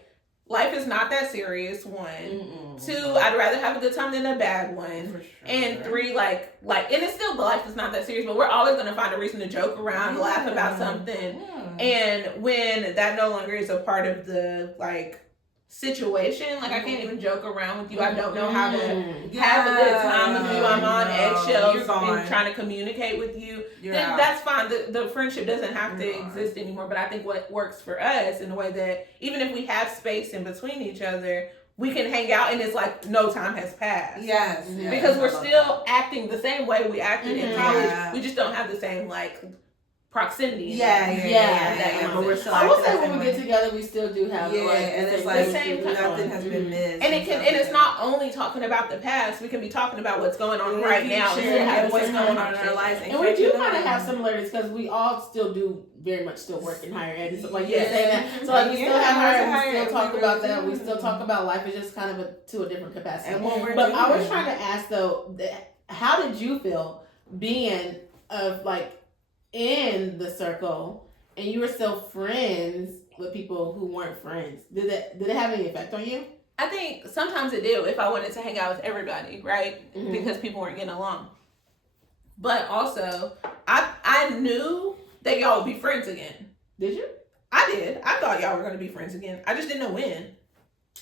Life is not that serious, one. Two, I'd rather have a good time than a bad one. For sure. And three, like, and it's still life is not that serious, but we're always going to find a reason to joke around, laugh about something. And when that no longer is a part of the, like, situation, like, I can't even joke around with you. I don't know how to have a good time with you. I'm on eggshells and trying to communicate with you. Then that's fine. The friendship doesn't have to exist anymore. But I think what works for us in a way that even if we have space in between each other, we can hang out and it's like no time has passed. Yes. Because we're still acting the same way we acted in college. We just don't have the same like proximity. Yeah. But we're still. I will say when we get together, we still do have and it's like the same nothing has been missed. And it's not only talking about the past. We can be talking about what's going on right now and what's going on in our lives. And we do kind of have similarities because we all still do very much still work in higher ed. So like you're saying that. So like we still have higher ed. We still talk about that. We still talk about life. It's just kind of to a different capacity. But I was trying to ask though, how did you feel being of like in the circle and you were still friends with people who weren't friends? Did it have any effect on you? I think sometimes it did if I wanted to hang out with everybody, right? Because people weren't getting along. But also, I knew that y'all would be friends again. Did you? I did. I thought y'all were gonna be friends again. I just didn't know when.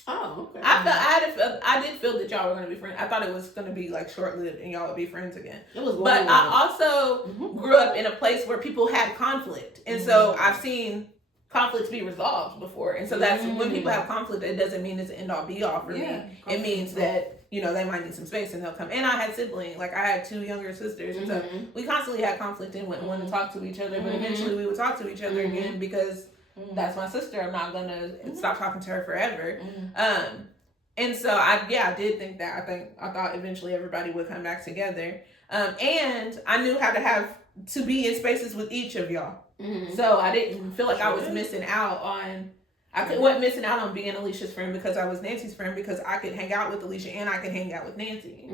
Oh, okay. I did feel that y'all were gonna be friends. I thought it was gonna be like short lived and y'all would be friends again. It was. But I also grew up in a place where people had conflict, and so I've seen conflicts be resolved before. And so that's when people have conflict. It doesn't mean it's an end all be all for me. It means that they might need some space and they'll come. And I had siblings, like I had 2 younger sisters, and so we constantly had conflict and wouldn't want to talk to each other. But eventually we would talk to each other again because. That's my sister. I'm not gonna stop talking to her forever. And so I did think that. I thought eventually everybody would come back together. And I knew how to be in spaces with each of y'all. So I didn't feel like I was missing out on. Wasn't missing out on being Alicia's friend because I was Nancy's friend, because I could hang out with Alicia and I could hang out with Nancy.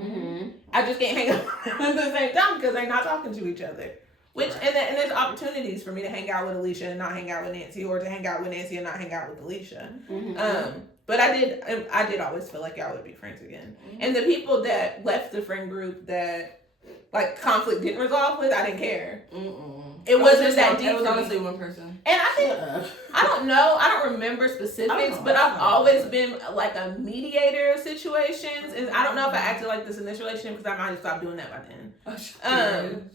I just can't hang out at the same time because they're not talking to each other. Which and there's opportunities for me to hang out with Alicia and not hang out with Nancy, or to hang out with Nancy and not hang out with Alicia. But I did always feel like y'all would be friends again. And the people that left the friend group that like conflict didn't resolve with, I didn't care. It wasn't that deep. It was honestly one person. And I think I don't know. I don't remember specifics, but I've always been like a mediator of situations, and I don't know if I acted like this in this relationship because I might have stopped doing that by then.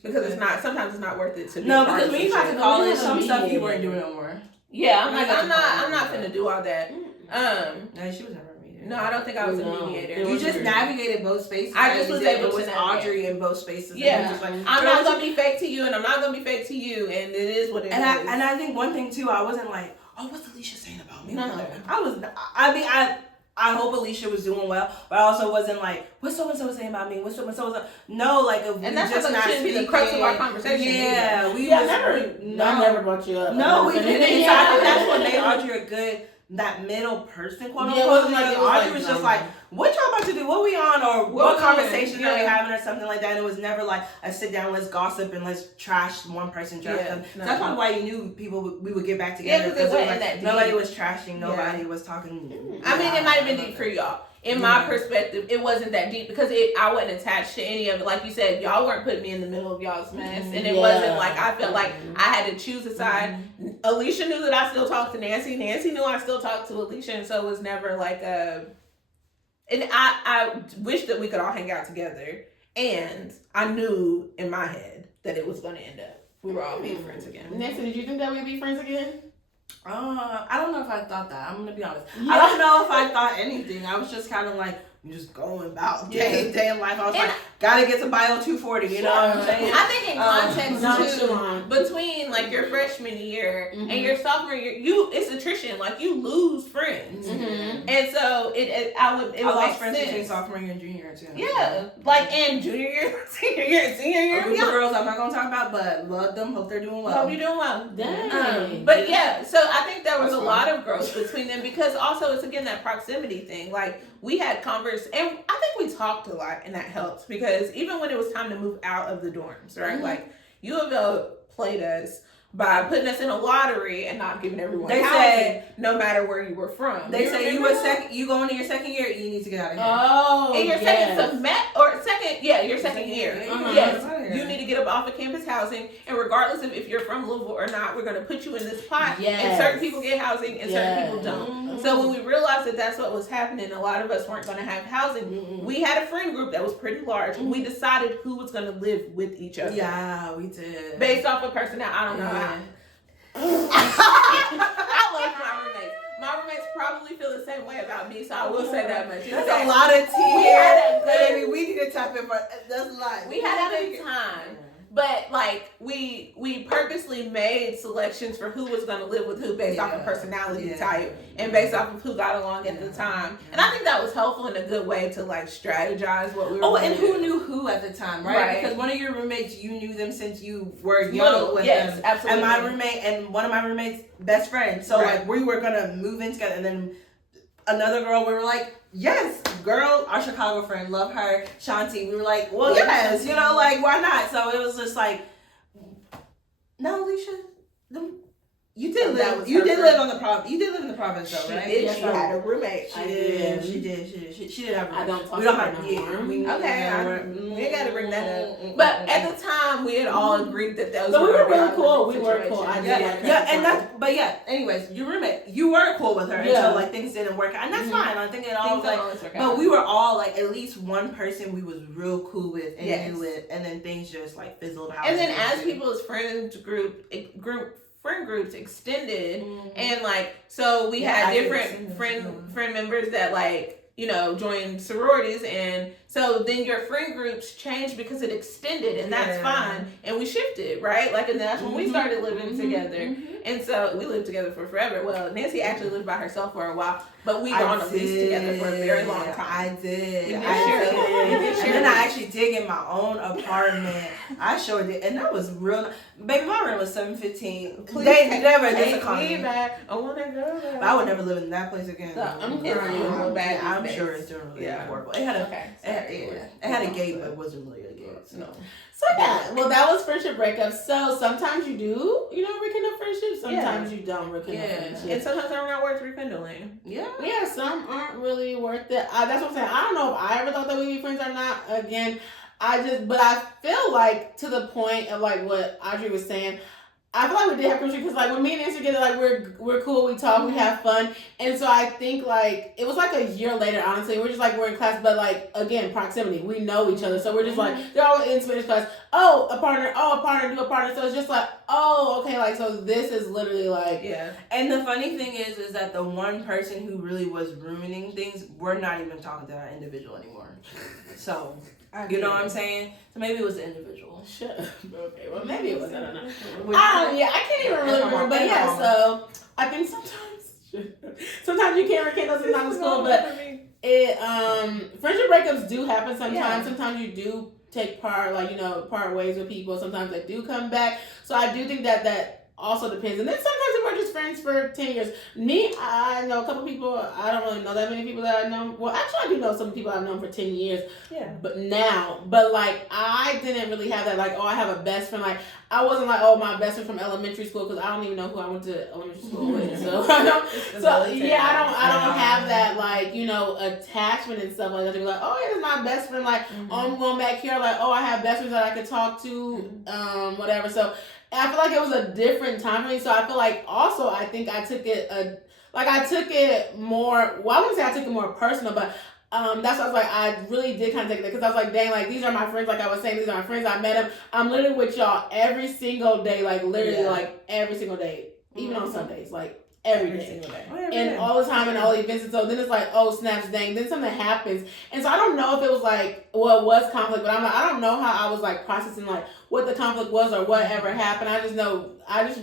Because it's not. Sometimes it's not worth it to be. No, because when you got to college, some stuff you weren't doing no more. Yeah, I'm not finna do all that. No, she was never a mediator. No, I don't think I was a mediator. You just navigated both spaces. I just was able to Audrey in both spaces. Yeah, I'm not gonna be fake to you, and I'm not gonna be fake to you, and it is what it is. And I think one thing too, I wasn't like, oh, what's Alicia saying about me? No, I hope Alicia was doing well, but I also wasn't like, what's so and so saying about me? What's so and so? No, like, if and that's just not shouldn't be the crux of our conversation. I never brought you up. No, we didn't. So I think that's what made Audrey a good. That middle person, quote unquote. Audrey was just like, what y'all about to do? What we on? Or what conversations are we having or something like that? And it was never like a sit down, let's gossip and let's trash one person. That's probably why you knew we would get back together. Because nobody was trashing, nobody was talking. I mean, it might have been deep for y'all. In my perspective, it wasn't that deep because I wasn't attached to any of it. Like you said, y'all weren't putting me in the middle of y'all's mess. And it wasn't like I felt like I had to choose a side. Alicia knew that I still talked to Nancy. Nancy knew I still talked to Alicia. And so it was never like a... And I wish that we could all hang out together. And I knew in my head that it was going to end up. We were all being friends again. Nancy, did you think that we'd be friends again? I don't know if I thought that. I'm gonna be honest. I don't know if I thought anything. I was just kind of like just going about day in life. I was like, gotta get to bio 240. You know what I'm saying? I think in context too, between like your freshman year and your sophomore year, it's attrition. Like you lose friends, and so I lost friends between sophomore year and junior year too. Yeah, like in junior year, senior year. A group of girls I'm not gonna talk about, but love them. Hope they're doing well. Hope you're doing well. Dang. But yeah, so I think there was a lot of growth between them because also it's again that proximity thing. Like we had and I think we talked a lot, and that helped because even when it was time to move out of the dorms, right? Like U of L played us by putting us in a lottery and not giving everyone housing, no matter where you were from. They say you go into your second year, you need to get out of here. Oh, in your second year. Yes, you need to get up off of campus housing, and regardless of if you're from Louisville or not, we're going to put you in this pot. And certain people get housing, and certain people don't. So when we realized that that's what was happening, a lot of us weren't going to have housing. We had a friend group that was pretty large. We decided who was going to live with each other. Yeah, we did. Based off of personality, I don't know. I love my roommates. My roommates probably feel the same way about me, so I will say that much. That's a lot of tea. Baby, we need to tap in for that's a lot. We had a good time. But like we purposely made selections for who was going to live with who based off of personality type and based off of who got along at the time. And I think that was helpful in a good way to like strategize what we were and who knew who at the time, right? Because one of your roommates, you knew them since you were young with them. Absolutely. And my roommate and one of my roommates' best friends. So like we were going to move in together, and then another girl, we were like, yes, girl, our Chicago friend, love her, Shanti. We were like, well, yes, like, why not? So it was just like, no, Alicia, you did live. You did live on the province. You did live in the province, though, right? She had a roommate. She did have a roommate. I don't talk we don't to her have no more. We ain't got to bring bring that up. But at the time, we had all agreed that those So we were gonna be really our cool. living We were cool. situations. I did like her. Yeah, and that's, but yeah, anyways, your roommate, you were cool with her until like things didn't work out. And that's fine. I think it all was like, but we were all like, at least one person we was real cool with and knew it, and then things just like fizzled out. And then as people's friend groups extended, and like, so we had different friend members that like, you know, joined sororities, and so then your friend groups changed because it extended, and that's fine. And we shifted, right? Like, and that's when we started living together. And so we lived together for forever. Well, Nancy actually lived by herself for a while, but we were on a lease together for a very long time. I did. And then I actually did get my own apartment. I sure did, and that was real. Baby, my rent was $715. They never this economy. I want to go there. But I would never live in that place again. So, I'm sure it's doing really horrible. It had a gate, but it wasn't really a gate. No. So yeah, well, that was friendship breakups. So sometimes you do, you know, rekindle friendships. Sometimes you don't rekindle friendships. And sometimes they're not worth rekindling. Yeah, some aren't really worth it. That's what I'm saying. I don't know if I ever thought that we'd be friends or not. Again, but I feel like to the point of like what Audrey was saying, I feel like we did have chemistry because, like, when me and Nancy together, like, we're cool, we talk, we have fun. And so I think, like, it was, like, a year later, honestly. We're just, like, we're in class, but, like, again, proximity. We know each other. So we're just, like, they're all in Spanish class. Oh, a partner, do a partner. So it's just, like, oh, okay, like, so this is literally, like. Yeah. And the funny thing is that the one person who really was ruining things, we're not even talking to that individual anymore. So, you know what I'm saying? So maybe it was the individual. Sure. Okay, well, maybe it was. I don't know. I can't even really remember. But yeah, so I think sometimes you can't rekindle, sometimes it's cool. But friendship breakups do happen sometimes. Yeah. Sometimes you do part ways with people. Sometimes they do come back. So I do think that also depends. And then sometimes we're just friends for 10 years. Me, I know a couple people. I don't really know that many people that I know. Well, actually, I do know some people I've known for 10 years. Yeah. But like, I didn't really have that, like, oh, I have a best friend. Like, I wasn't like, oh, my best friend from elementary school, because I don't even know who I went to elementary school with. So, I don't have that, like, you know, attachment and stuff like that. To be like, oh, yeah, this is my best friend. Like, I'm going back here. Like, oh, I have best friends that I could talk to, whatever. So, I feel like it was a different time for me, so I feel like also I think I took it more. Well, I wouldn't say I took it more personal, but that's why I was like, I really did kind of take it because I was like, dang, like these are my friends. Like I was saying, these are my friends. I met them. I'm literally with y'all every single day, like literally like every single day, even on Sundays, like. Every day. And all the time and all the events. And so then it's like, oh, snaps, dang. Then something happens. And so I don't know if it was like, well, it was conflict, but I don't know how I was like processing like what the conflict was or whatever happened. I just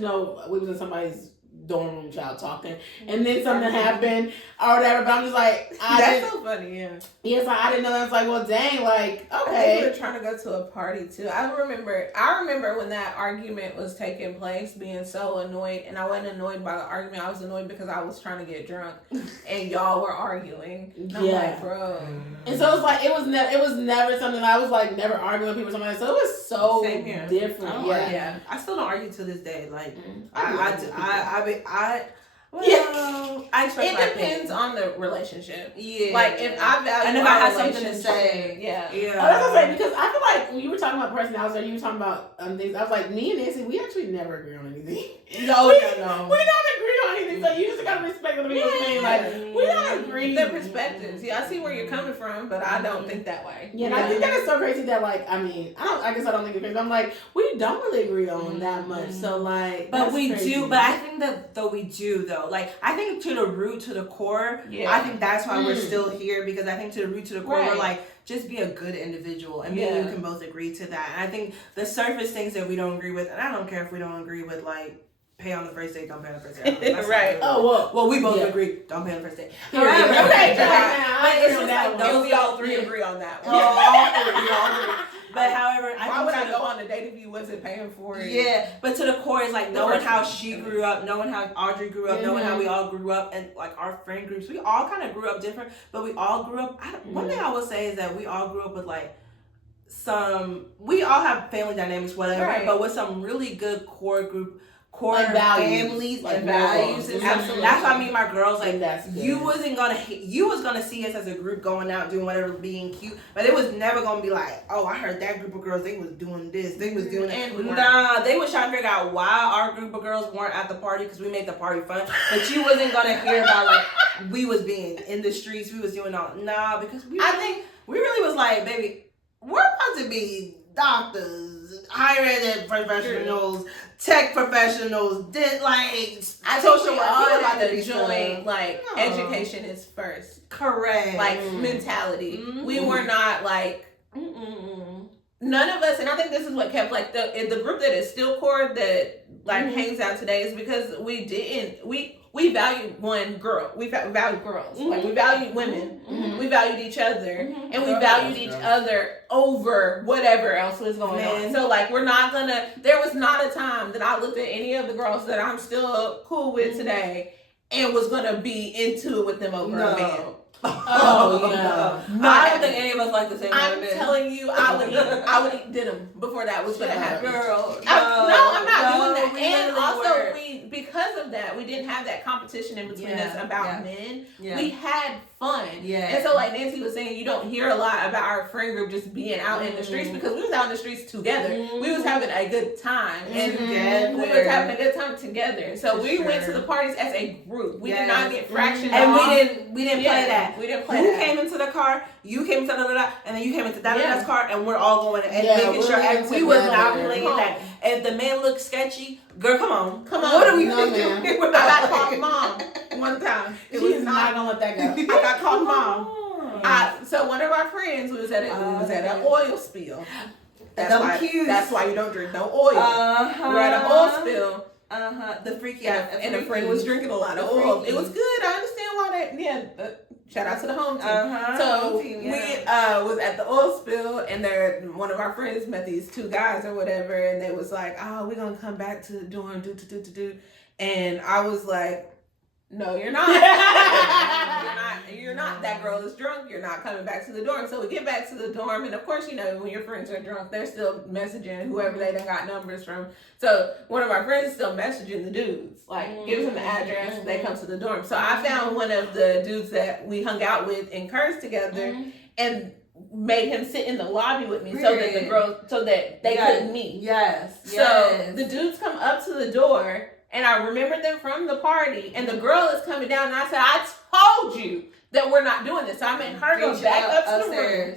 know we was in somebody's dorm room child talking. And then something happened or whatever. But I'm just like, that's so funny, yeah. Yeah, so I didn't know that. I was like, well, dang, like, okay. I think we were trying to go to a party too. I remember when that argument was taking place, being so annoyed, and I wasn't annoyed by the argument. I was annoyed because I was trying to get drunk, and y'all were arguing. And I'm like, bro. And so it's like it was never something I was like never arguing with people or something like that. So it was so different. Yeah, I still don't argue to this day. Like It depends on the relationship. Yeah. Like if I value and if I have something to say. Yeah. Oh, that's what I'm saying, because I feel like when you were talking about personalities or you were talking about things, I was like, me and Nancy, we actually never agree on anything. No. We don't agree on anything. So you just gotta respect the people's opinion. Like we don't agree. Their perspectives. Yeah, I see where you're coming from, but I don't think that way. Yeah, and I think that is so crazy that like I guess I don't think it's crazy. I'm like, we don't really agree on that much. So like but we crazy. Do, but I think that we do though. Like I think to the root, to the core, I think that's why we're still here, because I think to the root, to the core, we're like, just be a good individual, and me and you can both agree to that. And I think the surface things that we don't agree with, and I don't care if we don't agree with like pay on the first date, don't pay on the first date. Right. Well, we both agree, don't pay on the first date. Okay. But it's just like we all three agree on that one. All three. But however, why would I go on a date if you wasn't paying for it? Yeah, but to the core is like knowing how she grew up, knowing how Audrey grew up, knowing how we all grew up, and like our friend groups, we all kind of grew up different, but we all grew up. One thing I will say is that we all grew up with like we all have family dynamics, whatever, but with some really good core group core Like values. families Like and values morals. and stuff. Absolutely. That's why I mean my girls like That's good. you was gonna see us as a group going out doing whatever, being cute, but it was never gonna be like, oh, I heard that group of girls, they was doing this, they was doing that. And Nah, they was trying to figure out why our group of girls weren't at the party because we made the party fun, but you wasn't gonna hear about like we was being in the streets, we was doing all because we really was like, baby, we're about to be doctors, higher ed professionals, tech professionals, did like I social think we work. all We about had to be to join, stuff. like, No. education is first. Correct. Like, mentality. Mhm. We were not, like, none of us, and I think this is what kept, like, the group that is still core that, like, hangs out today is because we valued girl. We valued girls. Like, we valued women. We valued each other. And we valued each other over whatever else was going on. So, like, there was not a time that I looked at any of the girls that I'm still cool with today and was going to be into it with them over a man. Oh, yeah. I don't think any of us like the same. I'm telling you, I would eat denim before that was going to happen. Girl, I'm not doing that. we And literally also, were. because of that, we didn't have that competition in between us about men. Yeah. We had fun. Yeah. And so, like Nancy was saying, you don't hear a lot about our friend group just being out in the streets because we was out in the streets together. We was having a good time. And we was having a good time together. So we went to the parties as a group. We did not get fractioned and off. we didn't play that. We didn't play Who that. came into the car? You came into and then you came into that car, and we're all going and Yeah, making sure. And we was not together. playing that. If the man looked sketchy, girl, come on. What are we No, doing? man. We're I not got playing. called mom one time. It She's was not gonna let that go. I got called mom. So one of our friends was at an oil spill. That's why you don't drink no oil. We're at an oil spill. The freaky And a friend was drinking a lot of oil. It was good. I understand why that. Shout out to the home team. So we was at the oil spill, and one of our friends met these two guys or whatever, and they was like, "Oh, we're gonna come back to the dorm, do." And I was like, "No, you're not. You're not. That girl is drunk. You're not coming back to the dorm." So we get back to the dorm, and of course, you know, when your friends are drunk, they're still messaging whoever they done got numbers from. So one of our friends is still messaging the dudes, like gives them the address. They come to the dorm. So I found one of the dudes that we hung out with in Curse together, and made him sit in the lobby with me so that the girls, so that they couldn't meet. So the dudes come up to the door. And I remembered them from the party, and the girl is coming down, and I said, "I told you that we're not doing this." So I made her go back up to the room,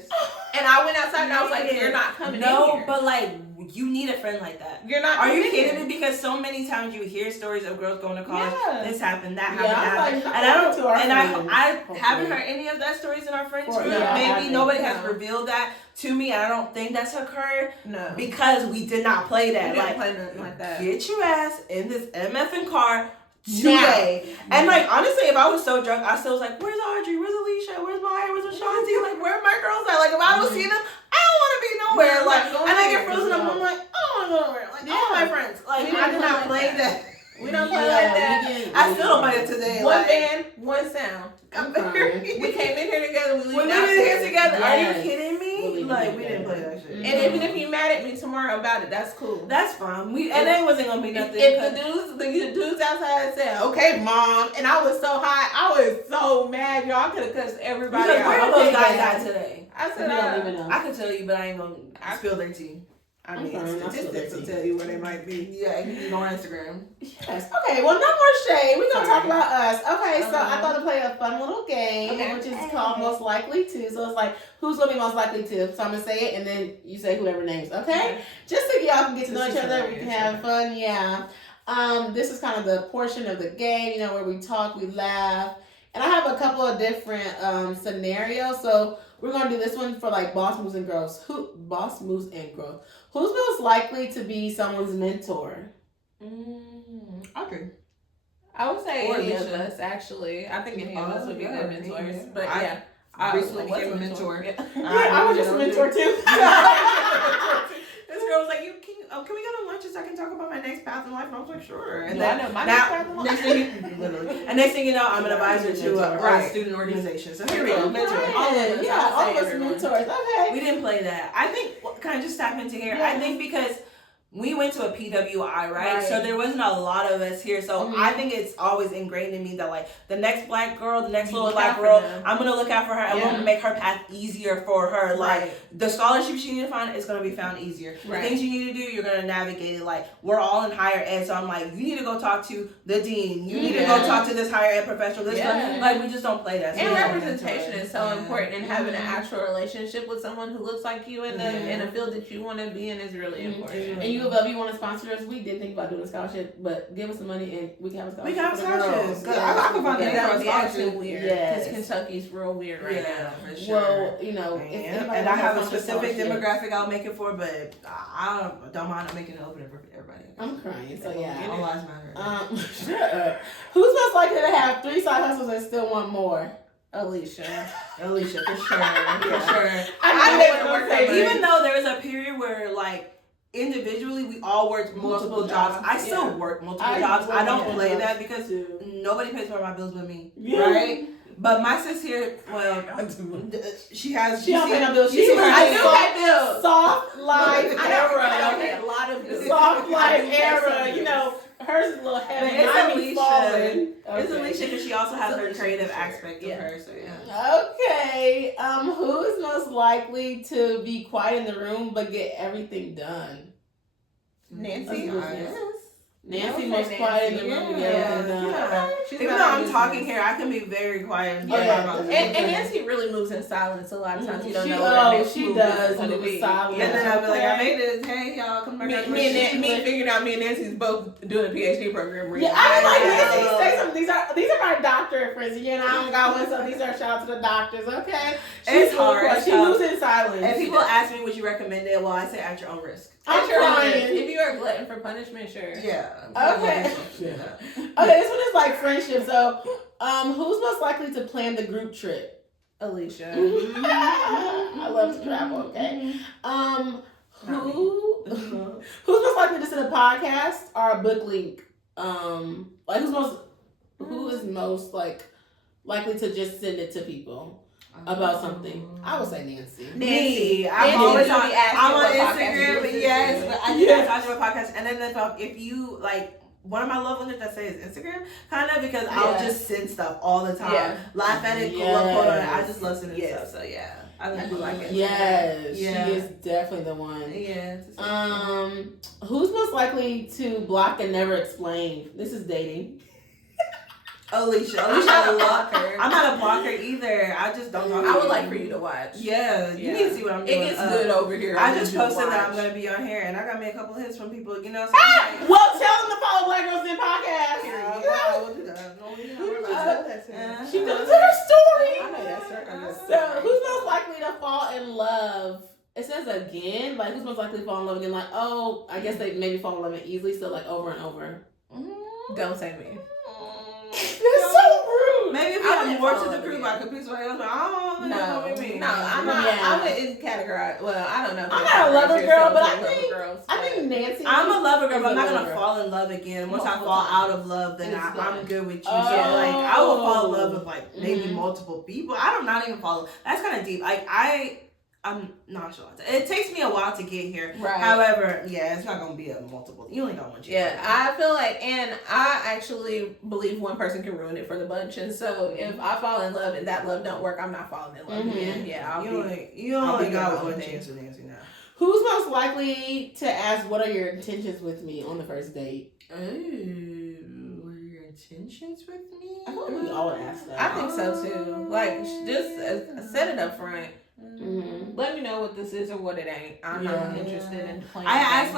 and I went outside, and I was like, "You're not coming in here." No, but like, you need a friend like that. You're not. Are you coming kidding in. me? Because so many times you hear stories of girls going to college. This happened, that happened, that happened, Like, and I don't. to our And friends, I haven't heard any of that stories in our friends group. Yeah, Maybe nobody has No. revealed that to me, and I don't think that's occurred No, because we did not play we that. didn't Like, play nothing like that. get your ass in this MFing car today. And like, honestly, if I was so drunk, I still was like, "Where's Audrey? Where's Alicia? Where's Maya? Where's Ashanti? Like, where are my girls at? Like, if I don't see them, I don't want to be nowhere." Yeah, Like, like, and I get going frozen up. nowhere. I'm like, "I don't want to go nowhere." Like, all my friends. Like, We I didn't did not play play like that. We don't play like that. I still don't play it today. One like, band, one sound. I'm crying. We came in here together. We We're leaving living here downstairs. together. Are you Yes. kidding me? We're Like, living we didn't play that shit. And even if you mad at me tomorrow about it, that's cool. That's fine. And it wasn't gonna be nothing. If the dudes outside said, "Okay, mom," and I was so hot, I was so mad, y'all. I could have cussed everybody because where are out. those guys guys. at today? I We said, don't even know. I could tell you, but I ain't gonna spill their tea. I mean, I'm fine, I'll statistics spill will their tell you where they might be. Yeah, you go on Instagram. Yes. Okay. Well, no more shade. We're gonna talk Sorry. about us. Okay. So I thought to play a fun little game, Okay. which is called Most Likely To. So it's like, who's gonna be most likely to? So I'm gonna say it, and then you say whoever names. Okay. Just so y'all can get to know each other, we can have fun. Yeah. This is kind of the portion of the game, you know, where we talk, we laugh, and I have a couple of different scenarios. So we're gonna do this one for like boss moves and growth. Who's most likely to be someone's mentor? Audrey. I would say Or any of Alicia. us, actually. I think any of us would be yeah, good mentors. yeah. But I yeah, I recently was became a mentor. Yeah. I was just a mentor too. This girl was like, can we go to lunch so I can talk about my next path in life? And I was like, sure. And No, I know my next path in life. next thing you know, I'm an advisor to a Right. student organization. So here we go, mentor. Right. All of us. Yeah, I would all say of us everyone. mentors. Okay. We didn't play that. I think, can I just tap into here? Yeah. I think because we went to a PWI, right? So there wasn't a lot of us here. So I think it's always ingrained in me that like the next black girl, the next little black girl, I'm gonna look out for her and we're gonna make her path easier for her. Like the scholarship she need to find is gonna be found easier. The things you need to do, you're gonna navigate it. Like we're all in higher ed, so I'm like, you need to go talk to the dean. You need to go talk to this higher ed professional. This like we just don't play that. And representation is so important, and having an actual relationship with someone who looks like you in a field that you want to be in is really important. And you above, you want to sponsor us? We did think about doing a scholarship, but give us some money and we can have a scholarship. We can have scholarships. I can find that would be actually weird. Because Kentucky's real weird right now. For sure. Well, you know, and I have a specific demographic I'll make it for, but I don't mind making it open for everybody. I'm crying. So yeah, all lives matter. Shut up. Who's most likely to have 3 side hustles and still want more? Alicia, for sure. For sure. Even though there was a period where like individually we all worked multiple jobs. I still work multiple jobs. I don't blame that because nobody pays for my bills but me, right? But my sis here, well, she has. She don't pay no bills. I do pay bills. Soft life era. I don't pay a lot of bills. Soft life era. You know, hers is a little heavy. It's Alicia. It's Alicia because she also has her creative aspect of her. So yeah. Okay. Who is most likely to be quiet in the room but get everything done? Nancy. Nancy most quiet in the room to get everything done. Even though I'm talking here, I can be very quiet. And Nancy really moves in silence a lot of times. You don't know what her next move is going to be. Silence. And then I'll be like, I made it. Hey, y'all, come back. Me figuring out me and Nancy's both doing a PhD program. Yeah, I like Nancy. Say something. These are my doctorate friends. You know, I don't got one, so these are shout out to the doctors. Okay, it's hard. She moves in silence. And people ask me, would you recommend it? Well, I say at your own risk. I'm trying. If you are a glutton for punishment, sure. Yeah. Okay. Okay, this one is like friendship. So, who's most likely to plan the group trip? Alicia. I love to travel. Okay. Who's most likely to send a podcast or a book link? Like who is most like likely to just send it to people about something? I would say Nancy. Nancy. I'm always on Instagram, but yes, but I think I talk to a podcast, and then if you like. One of my love languages I say is Instagram, kind of, because I'll just send stuff all the time. Yeah. Laugh at it, quote on it. I just love sending stuff. So yeah, I do like it. Yes, she is definitely the one. Yeah. Who's most likely to block and never explain? This is dating. Alicia. I'm not a blocker. I'm not a blocker either. I just don't talk. I would like for you to watch. Yeah, you need to see what I'm doing. It gets good over here. I just posted that I'm gonna be on here, and I got me a couple hits from people. You know. Well, tell them to follow Black Girls in Podcast. We'll do that. She does her story. I know that's her. So, who's most likely to fall in love? It says again. Like, who's most likely to fall in love again? Like, oh, I guess they maybe fall in love easily. So, like, over and over. Don't say me. That's so rude. Maybe if we had more to the group, I could pick somebody else. But I don't know what you mean. No, I'm not. I wouldn't categorize. Well, I don't know. I'm not a lover girl, but I think Nancy. I'm a lover girl, but I'm not gonna fall in love again. Once I fall out of love, then I'm good with you. So like, I will fall in love with like maybe multiple people. I don't not even fall. That's kind of deep. Like I'm nonchalant. It takes me a while to get here. Right. However, it's not gonna be a multiple. You only got one chance. Yeah, I feel like, and I actually believe one person can ruin it for the bunch. And so if I fall in love and that love don't work, I'm not falling in love again. Yeah, you only got one chance with Nancy now. Who's most likely to ask, "What are your intentions with me?" on the first date? Ooh, what are your intentions with me? I feel like we all would ask that. I think so too. Like, just set it up front. Mm-hmm. Let me know what this is or what it ain't. I'm not interested in playing. I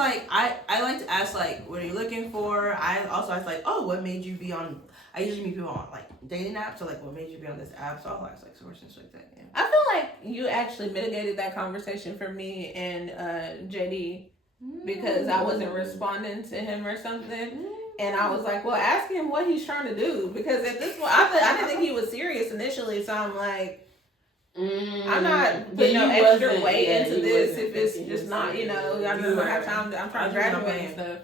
like to ask like, what are you looking for? I also ask like, oh, what made you be on? I usually meet people on like dating apps, so like, what made you be on this app? So I'll ask like sources like that. Yeah. I feel like you actually mitigated that conversation for me and JD because I wasn't responding to him or something. And I was like, well, ask him what he's trying to do, because at this point, I didn't think he was serious initially. So I'm like. I'm not putting no extra weight into this if it's just not, I don't have time. I'm trying to graduate and stuff.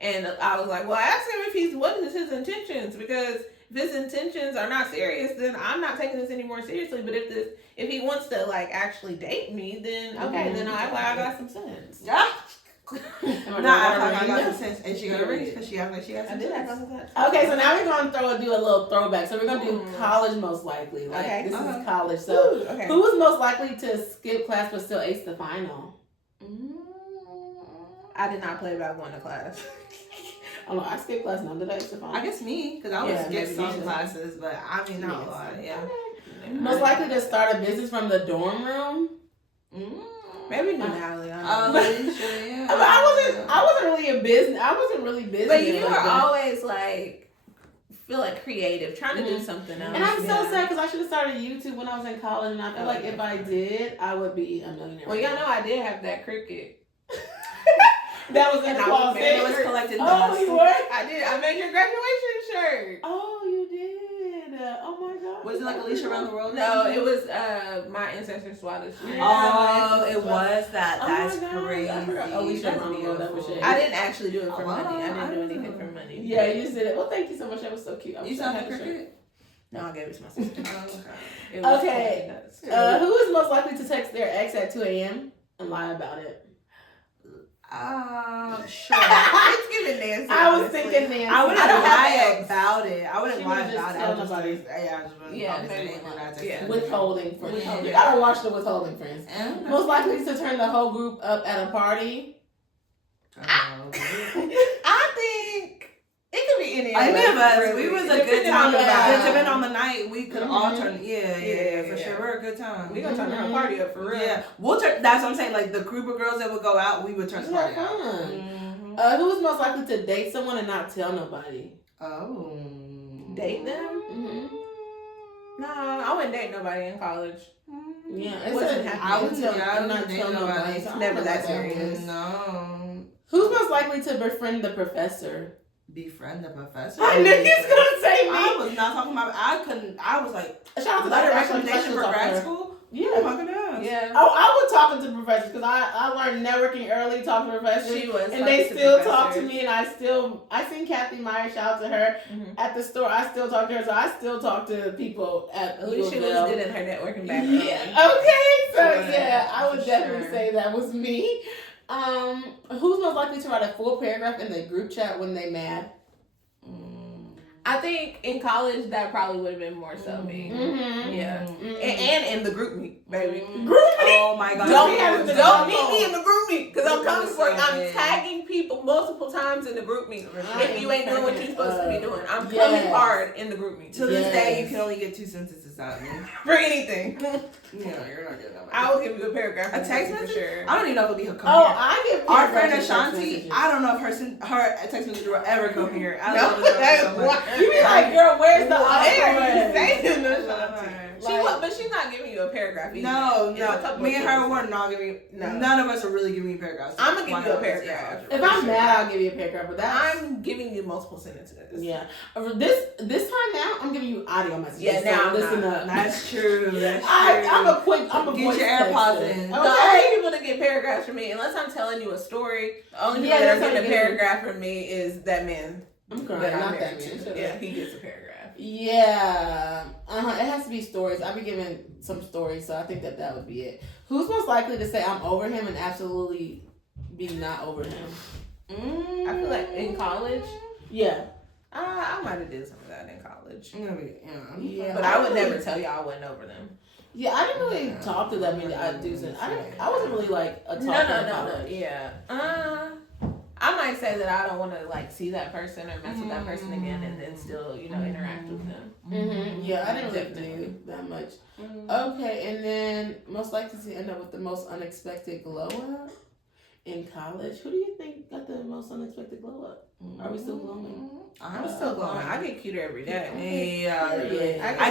And I was like, well, ask him what is his intentions, because if his intentions are not serious, then I'm not taking this any more seriously. But if he wants to like actually date me, then okay, then I got some sense. Yeah. I got consent, and she got a ring because she acted like she got consent. I did have consent. Okay, so now we're gonna do a little throwback. So we're gonna do college most likely. Like this is college. So who was most likely to skip class but still ace the final? I did not play about going to class. Oh no, I skipped class. None did I ace the final? I guess me, because I would skip some classes, but I mean not a lot. Yeah. Most likely to start a business from the dorm room. Maybe Denali. Yeah. I wasn't really a business. I wasn't really busy. But you were always like, feel like creative, trying to do something else. And I'm so sad because I should have started YouTube when I was in college, and I feel like if I did, I would be a millionaire. Well, y'all know I did have that Cricut. That was in the closet. It was collecting dust. Oh, you were? I did. I made your graduation shirt. Oh, you did. Oh my God. Was it like Alicia Around the World? No, it was my ancestors' wildest dreams. Oh, it was that. That's crazy. Alicia Around the World. That was shit. I didn't actually do it for money. I didn't do anything for money. Yeah, you did it. Well, thank you so much. That was so cute. You saw that Cricut? No, I gave it to my sister. Okay. Who is most likely to text their ex at 2 a.m. and lie about it? Sure. It's giving Nancy. I was thinking Nancy. I wouldn't lie about it. I wouldn't lie about it. I would just withholding for you. You gotta watch the withholding, friends. Most likely to turn the whole group up at a party. I think it could be any of us. We was a good time. Depending on the night, we could all turn. Yeah, for sure. We're a good time. We gonna turn the whole party up for real. Yeah, we'll turn. That's what I'm saying. Like the group of girls that would go out, we would turn the party out. Who is most likely to date someone and not tell nobody? Oh, date them? No, I wouldn't date nobody in college. Yeah, it wasn't happening. I would not tell nobody. It's never that serious. No. Who's most likely to befriend the professor? Befriend the professor? I knew he was gonna say me. I was not talking about. I couldn't. I was like, shout out to letter that recommendation for grad school. Yeah. Oh my goodness. Yeah. Oh, I was talking to professors because I learned networking early, talking to professors. She was. And they still talk to me, and I seen Kathy Meyer, shout out to her, at the store. I still talk to her, so I still talk to people at Alicia was good in her networking background. Yeah. Okay. So yeah, I would definitely say that was me. Who's most likely to write a full paragraph in the group chat when they mad? I think in college that probably would have been more so me. Yeah. And in the group meet, baby. Group meet? Oh my God. Don't meet me in the group meet because I'm coming for it. I'm tagging people multiple times in the group meet. If you ain't doing what you're supposed to be doing, I'm coming hard in the group meet. To this day, you can only get 2 sentences out of me. For anything. No, you're not getting that. I will give you a paragraph. A text message? For sure. I don't even know if it'll be her come here. I give our friend Ashanti. I don't know if her text message will ever come here. I love her so much. You be like, girl, where's the But she's not giving you a paragraph either. No. Me and her were not giving. None of us are really giving me paragraphs. I'm gonna give you a paragraph. If I'm mad, I'll give you a paragraph. But I'm giving you multiple sentences. Yeah. This time now, I'm giving you audio messages. Yeah. Now listen up. That's true. I'm a get your AirPods in. The only people that get paragraphs from me, unless I'm telling you a story, the only people that are getting a paragraph from me is that man. I'm crying. That not that man. Yeah, he gets a paragraph. Yeah. It has to be stories. I'll be giving some stories, so I think that would be it. Who's most likely to say I'm over him and absolutely be not over him? I feel like in college. Yeah. I might have did some of that in college. Yeah. But I would never tell y'all I wasn't over them. Yeah, I didn't really talk to that many dudes. I wasn't really like a talker. No. Yeah. I might say that I don't want to like see that person or mess with that person again, and then still, interact with them. Yeah, I didn't really do that much. Okay, and then most likely to end up with the most unexpected glow up in college. Who do you think got the most unexpected glow up? Are we still glowing? I'm still glowing. I get cuter every day. Yeah. I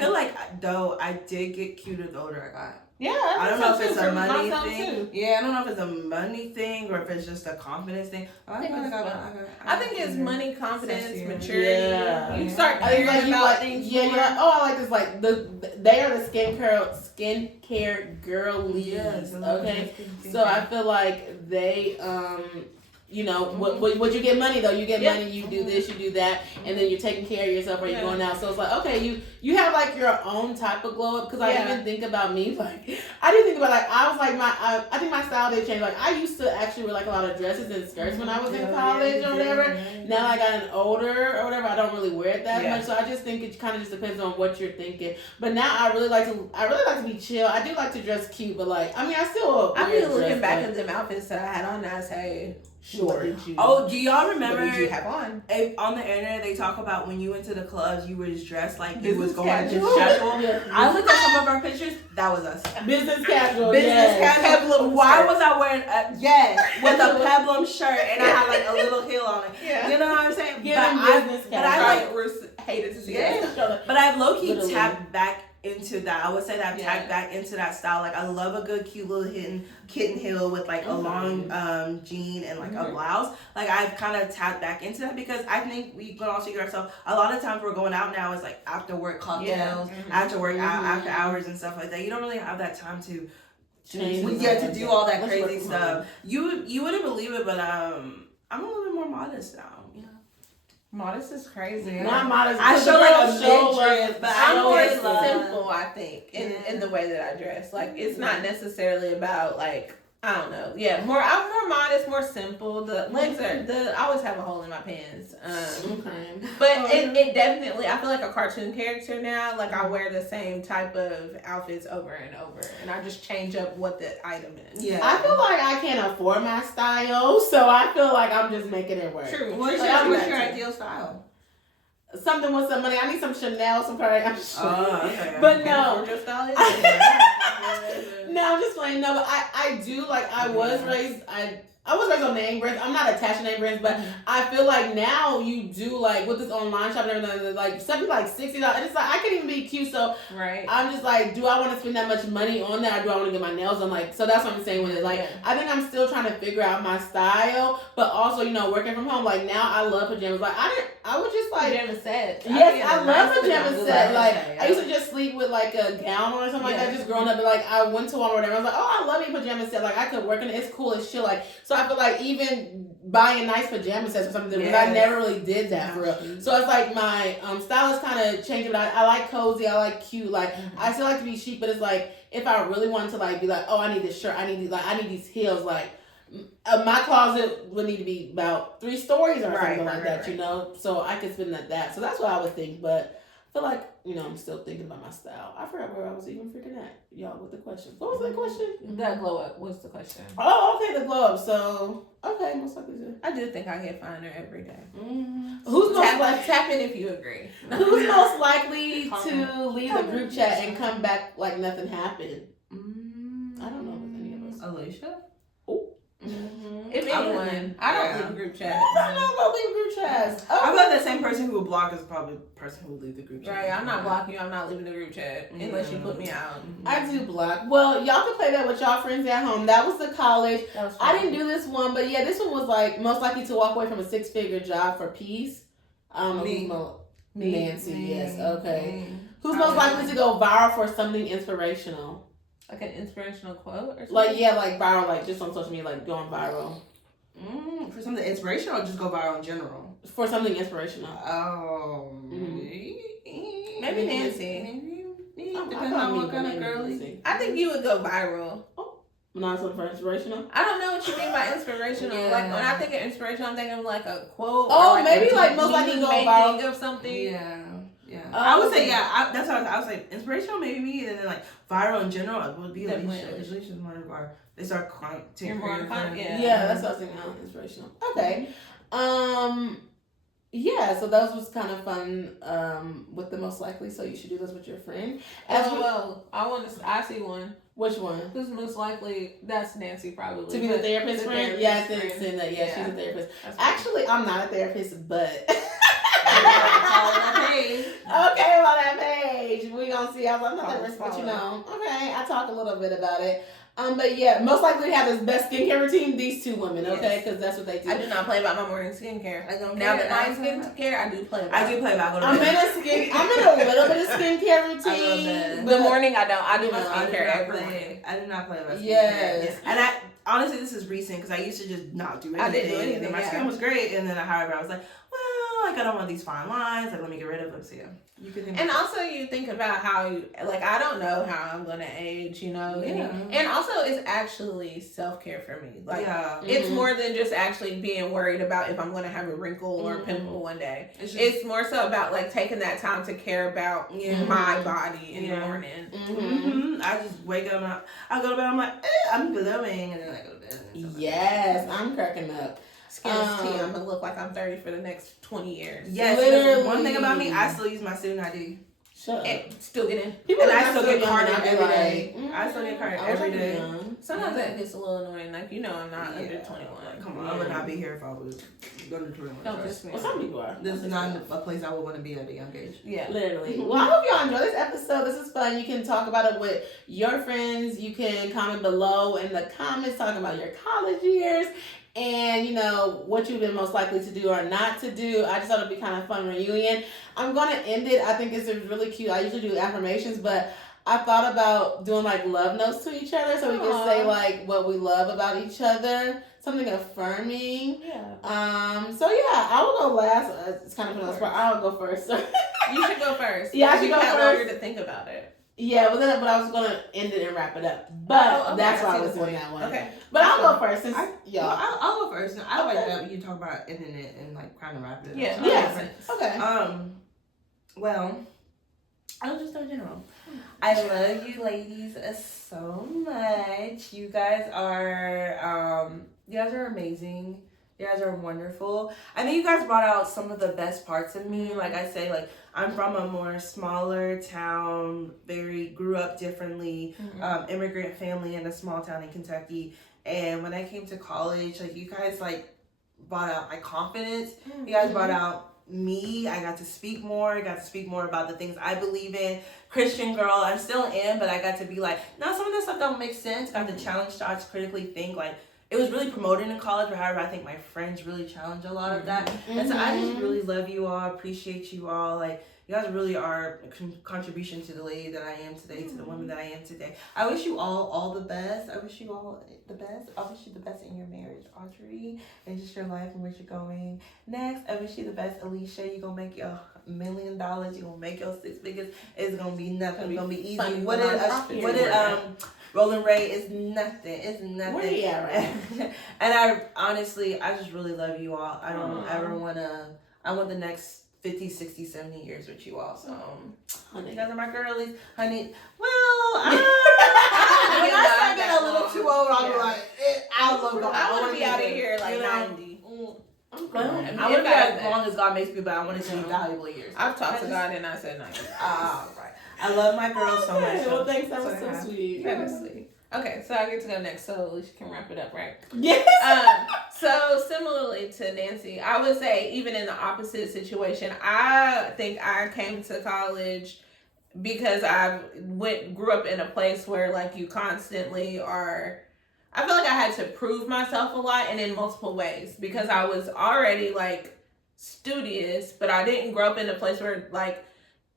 feel like though I did get cuter the older I got. Yeah, I don't know if it's a money thing. Yeah, I don't know if it's a money thing or if it's just a confidence thing. I think it's money, confidence, maturity. Yeah. You start caring about things. Yeah, you're like, oh, I like this. Like they are the skincare girlies. Yes, okay. So I feel like they you know, what you get money though. You get money, you do this, you do that, and then you're taking care of yourself or you're going out. So it's like, okay, you have like your own type of glow up. Because I even think about me, like I do think about like I was like I think my style did change. Like I used to actually wear like a lot of dresses and skirts when I was in college or whatever. Now I got older or whatever, I don't really wear it that much. So I just think it kind of just depends on what you're thinking. But now I really like to be chill. I do like to dress cute, but like I mean I still I'm really looking back at them outfits that I had on. I say. Sure. Do y'all remember? What did you have on? On the internet, they talk about when you went to the clubs, you was dressed like you was going casual. to casual. I looked at some of our pictures. That was us. Business casual. Casual. Why was I wearing with a peplum shirt and I had like a little heel on it? Yeah. You know what I'm saying? But I hated to see it. But I've low key tapped back into that. I would say that I've tapped back into that style. Like I love a good cute little kitten heel with like a long jean and like a blouse. Like I've kind of tapped back into that because I think we can all figure ourselves. A lot of times we're going out now is like after work cocktails, after work after hours and stuff like that. You don't really have that time to do all that crazy stuff. You wouldn't believe it, but I'm a little bit more modest now. Modest is crazy. Not modest. I show like a mid-dress, but I'm more simple, I think, in the way that I dress. Like, it's not necessarily about, like, I don't know. Yeah, I'm more modest, more simple. The legs I always have a hole in my pants. But it definitely, I feel like a cartoon character now. Like, I wear the same type of outfits over and over. And I just change up what the item is. Yeah. I feel like I can't afford my style, so I feel like I'm just making it work. True. What's your ideal style? Something with some money. I need some Chanel, some Prada. Okay. But no. Your style is? No, I'm just playing. No, but I do like. I was raised on name brands. I'm not attached to name brands, but I feel like now you do like with this online shop and everything, like something like $60. And it's like I can't even be cute, so I'm just like, do I want to spend that much money on that, or do I want to get my nails done? Like, so that's what I'm saying with it. Like, I think I'm still trying to figure out my style, but also working from home. Like now, I love pajamas. Like I would just like pajama set. Yes, I love pajama set. Like I used to just sleep with like a gown on or something like that. Just growing up, and like I went to Walmart or whatever. I was like, oh, I love your pajama set. Like I could work in it. It's cool. It's chill. Like so, I feel like even buying nice pajama sets or something because I never really did that for real. So it's like my style is kind of changing. But I like cozy. I like cute. Like I still like to be chic, but it's like if I really wanted to like be like, oh, I need this shirt. I need these heels. Like my closet would need to be about 3 stories or something like that. So I could spend that. So that's what I would think. But I feel like I'm still thinking about my style. I forgot where I was even freaking at, y'all, with the question. What was that question? That glow up. What's the question? Oh, okay, the glow up. So okay, most likely to. I do think I get finer every day. Who's most tap in if you agree? Who's most likely to leave the group chat and come back like nothing happened? I don't know if it's any of us. Alicia. If anyone, I don't leave group chat. I don't leave group chats. I feel like the same person who would block is probably the person who would leave the group chat. Right, I'm not blocking you. I'm not leaving the group chat unless you put me out. I do block. Well, y'all can play that with y'all friends at home. That was the college. I didn't do this one, but yeah, this one was like most likely to walk away from a 6-figure job for peace. Me. Nancy, yes. Okay. Who's most likely to go viral for something inspirational? Like an inspirational quote or something? Like viral, like just on social media, like going viral. For something inspirational or just go viral in general? For something inspirational. Maybe Nancy. Depends on what kind of girly. I think you would go viral. Not something for inspirational? I don't know what you mean by inspirational. Yeah. Like when I think of inspirational, I'm thinking of like a quote. Oh, or like maybe like most likely go viral of something. Yeah. I would say that's what I would say. Inspirational maybe, and then like viral in general would be Alicia. Alicia's one of our. They start content creators. Yeah, that's what I was thinking. Inspirational. Okay. Yeah, so those was kind of fun. With the most likely, so you should do this with your friend. I see one. Which one? Who's most likely? That's Nancy probably. To be the therapist friend? Yeah, I think that. Yeah, she's a therapist. Actually, I'm not a therapist, but. Okay, well that page. We gonna see. I'm not a therapist, but okay, I talk a little bit about it. But yeah, most likely have this best skincare routine. These 2 women, okay, because that's what they do. I do not play about my morning skincare. Now that night skincare, I do play about. I do play about. I'm in a little bit of skincare routine. The morning I don't. I do my skincare every morning. I do not play about skincare. Yes. And honestly, this is recent because I used to just not do anything. I didn't do anything. And then my skin was great, and then however I was like, well, like I don't want these fine lines. Like let me get rid of them. So yeah, you can. And also you think about how you, like, I don't know how I'm gonna age, you know. Yeah. And also it's actually self-care for me. Like yeah. it's more than just actually being worried about if I'm gonna have a wrinkle or a pimple one day. It's more so about like taking that time to care about my body in the morning. I just wake up and I go to bed. I'm like, I'm glowing, and then I go to bed. Yes, I'm cracking up. Skin's tea. I'm gonna look like I'm 30 for the next 20 years. Yes, literally. One thing about me, I still use my student ID. Shut up. And still get in. People And are I still get carded every day. Like, I still get carded I was every like, day. young. Sometimes that gets a little annoying. Like, you know, I'm not under 21. Come on, I would not be here if I was under 21. Don't piss me Well, off. some people are. This is not a place I would want to be at a young age. Yeah. Literally. Well, I hope y'all enjoy this episode. This is fun. You can talk about it with your friends. You can comment below in the comments talking about your college years and, you know, what you've been most likely to do or not to do. I just thought it'd be kind of fun reunion. I'm going to end it. I think it's really cute. I usually do affirmations, but I thought about doing like love notes to each other so we can say like what we love about each other. Something affirming. Yeah. So yeah, I will go last. It's kind of fun. I'll go first. You should go first. Yeah, I should go have first. longer to think about it. Yeah, but I was gonna end it and wrap it up. But that's why I was doing that one. Okay. But I'll go first since y'all. I'll go first. I like that when you talk about ending it and like kind of wrap it up. Yeah. Yes. Okay. Well, I'll just start general. I love you ladies so much. You guys are amazing. You guys are wonderful. I think you guys brought out some of the best parts of me. Like I say, like I'm from a more smaller town, grew up differently, immigrant family in a small town in Kentucky. And when I came to college, like you guys like brought out my confidence. You guys brought out me. I got to speak more. I got to speak more about the things I believe in. Christian girl, I still am, but I got to be like, no, some of this stuff don't make sense. Got to challenge thoughts, critically think. Like it was really promoted in college, but however, I think my friends really challenge a lot of that. And so I just really love you all, appreciate you all. Like you guys really are a contribution to the lady that I am today, to the woman that I am today. I wish you all the best. I wish you all the best. I wish you the best in your marriage, Audrey, and just your life and where you're going. Next, I wish you the best, Alicia. You're going to make your $1 million. You're going to make your 6 figures. It's going to be nothing. It's going to be easy. What did Rolling Ray is nothing. It's nothing. Where you at right And I just really love you all. I don't ever want to, I want the next 50, 60, 70 years with you all. So, Honey. you guys are my girlies. Honey, well, when I start getting a little too old, I'll be like, I want to be out of here like 90. I'm grown. I want to be as long as God makes me, but I want it to be valuable years. I've talked to God and I said 90. Right. I love my girls so much. Well, thanks. That was so sweet. That was sweet. Okay, so I get to go next, so Alicia can wrap it up, right? Yes. So similarly to Nancy, I would say even in the opposite situation, I think I came to college because I grew up in a place where like you constantly are. I feel like I had to prove myself a lot and in multiple ways because I was already like studious, but I didn't grow up in a place where like,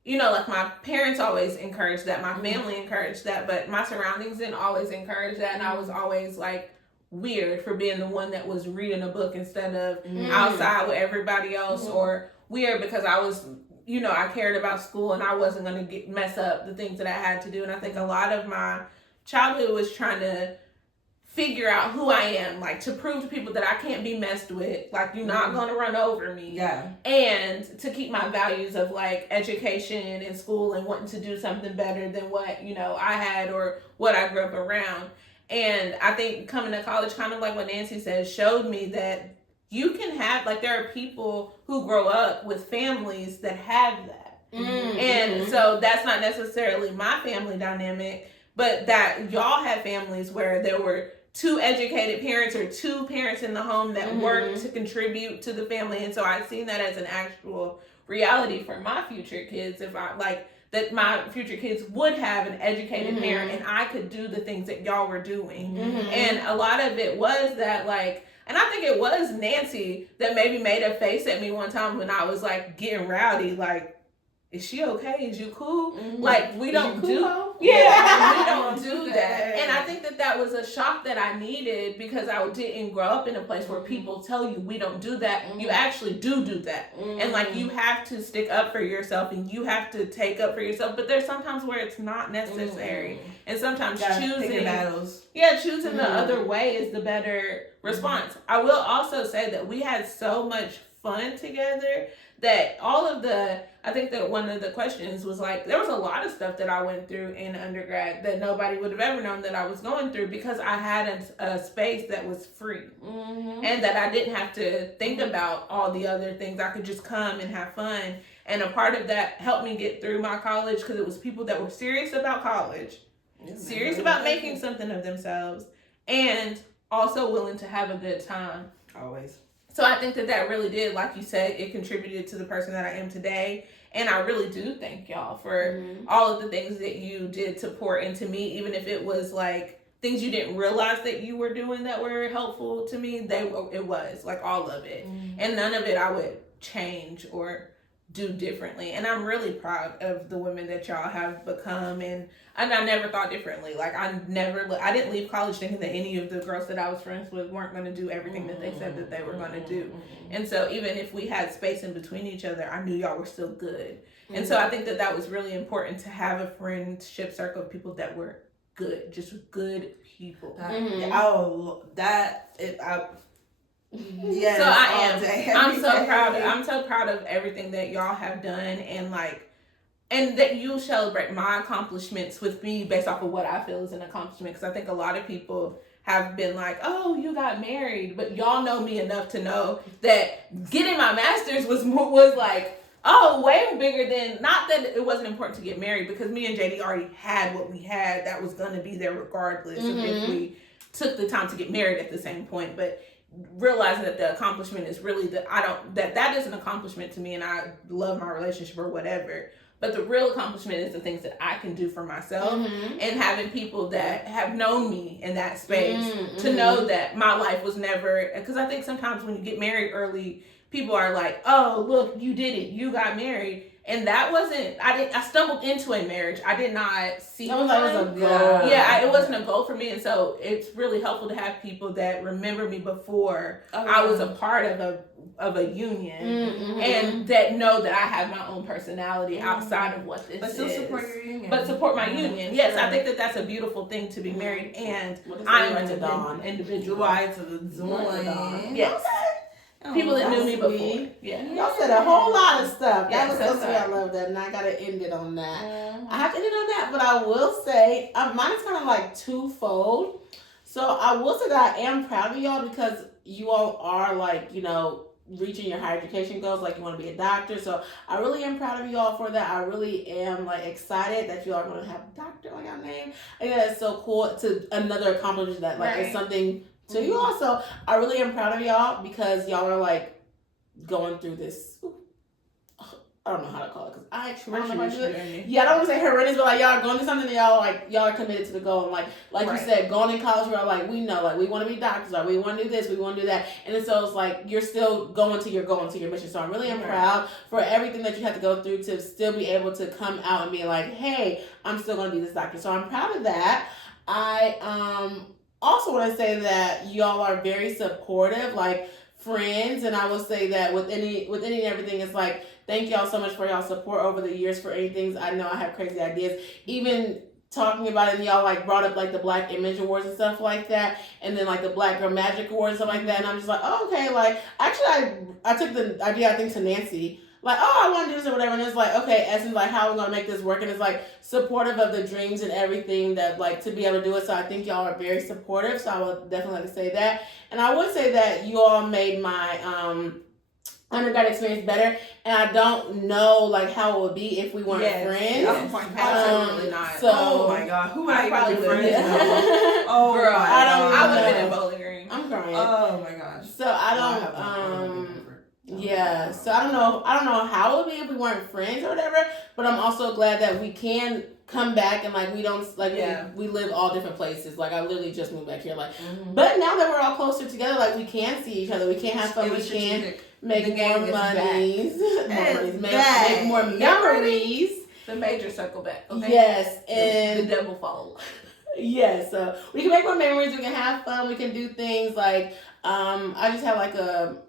you know, like my parents always encouraged that, my family encouraged that, but my surroundings didn't always encourage that, and I was always like weird for being the one that was reading a book instead of outside with everybody else, or weird because I was, you know, I cared about school and I wasn't going to mess up the things that I had to do. And I think a lot of my childhood was trying to figure out who I am, like to prove to people that I can't be messed with, like you're not going to run over me. Yeah. And to keep my values of like education and school and wanting to do something better than what, you know, I had or what I grew up around. And I think coming to college, kind of like what Nancy said, showed me that you can have, like, there are people who grow up with families that have that. And so that's not necessarily my family dynamic, but that y'all have families where there were 2 educated parents or 2 parents in the home that worked to contribute to the family. And so I've seen that as an actual reality for my future kids. If I like that my future kids would have an educated parent and I could do the things that y'all were doing. And a lot of it was that, like, and I think it was Nancy that maybe made a face at me one time when I was like getting rowdy, like, is she okay? Is you cool? Like, we don't cool, do, though? we don't do that. And I think that was a shock that I needed because I didn't grow up in a place where people tell you we don't do that. You actually do that. And like, you have to stick up for yourself and you have to take up for yourself. But there's sometimes where it's not necessary. And sometimes choosing battles. Yeah, choosing the other way is the better response. I will also say that we had so much fun together that I think that one of the questions was like, there was a lot of stuff that I went through in undergrad that nobody would have ever known that I was going through because I had a space that was free and that I didn't have to think about all the other things. I could just come and have fun. And a part of that helped me get through my college because it was people that were serious about college, serious about making something of themselves, and also willing to have a good time. Always. So I think that really did, like you said, it contributed to the person that I am today. And I really do thank y'all for all of the things that you did to pour into me, even if it was like things you didn't realize that you were doing that were helpful to me. It was like all of it. And none of it I would change or do differently. And I'm really proud of the women that y'all have become. And I never thought differently. Like, I didn't leave college thinking that any of the girls that I was friends with weren't going to do everything that they said that they were going to do. And so even if we had space in between each other, I knew y'all were still good. And so I think that was really important to have a friendship circle of people that were good, just good people. Yes, so I'm so proud of everything that y'all have done, and that you celebrate my accomplishments with me based off of what I feel is an accomplishment. Because I think a lot of people have been like, oh, you got married, but y'all know me enough to know that getting my master's was like, oh, way bigger than, not that it wasn't important to get married, because me and JD already had what we had that was going to be there regardless of if we took the time to get married at the same point. But realizing that the accomplishment is really that is an accomplishment to me, and I love my relationship or whatever. But the real accomplishment is the things that I can do for myself, and having people that have known me in that space to know that my life was never, because I think sometimes when you get married early, people are like, oh, look, you did it, you got married. And that wasn't, I stumbled into a marriage. I did not see it. It was a goal. Yeah, it wasn't a goal for me. And so it's really helpful to have people that remember me before I was a part of a union, and that know that I have my own personality outside of what this is. But still support your union. But support my union. Yes, I think that that's a beautiful thing to be married, and I'm an individual. Why to the dawn? Yes. People that knew me before. Yeah. Y'all said a whole lot of stuff. That was so sweet. I love that. And I got to end it on that. I have to end it on that. But I will say, mine is kind of like twofold. So I will say that I am proud of y'all because you all are like, reaching your higher education goals. Like, you want to be a doctor. So I really am proud of y'all for that. I really am like excited that you all are going to have a doctor on your name. I think that's so cool. To another accomplishment that like is something to you also. I really am proud of y'all because y'all are like going through this. I don't know how to call it because I don't know how to do it. Yeah, I don't want to say horrendous, but like y'all are going through something and y'all are committed to the goal. And like you said, going in college, we're like, we know, like we want to be doctors, like we want to do this, we want to do that. And then so it's like you're still going to your goal and to your mission. So I really am proud for everything that you have to go through to still be able to come out and be like, hey, I'm still going to be this doctor. So I'm proud of that. I also want to say that y'all are very supportive, like friends, and I will say that with any and everything, it's like, thank y'all so much for y'all support over the years for any things. I know I have crazy ideas, even talking about it, and y'all like brought up like the Black Image Awards and stuff like that, and then like the Black Girl Magic Awards and stuff like that, and I'm just like, oh, okay, like actually I took the idea I think to Nancy. Like, oh, I want to do this or whatever. And it's like, okay, Essence, like, how are we going to make this work? And it's like supportive of the dreams and everything that, like, to be able to do it. So I think y'all are very supportive. So I would definitely like to say that. And I would say that you all made my undergrad experience better. And I don't know, like, how it would be if we weren't friends. Absolutely not. So, oh, my God. Who would I probably be friends with? Oh, girl. I would have been in know. Bowling Green. I'm crying. Oh, my gosh. So I don't, yeah, so I don't know how it would be if we weren't friends or whatever, but I'm also glad that we can come back and like we don't like we live all different places. Like I literally just moved back here, like but now that we're all closer together, like we can see each other, we can have fun, we can make The gang more is monies, back. make more memories. The major circle back. Okay? Yes, The and double fall. yes, so we can make more memories. We can have fun. We can do things like I just have like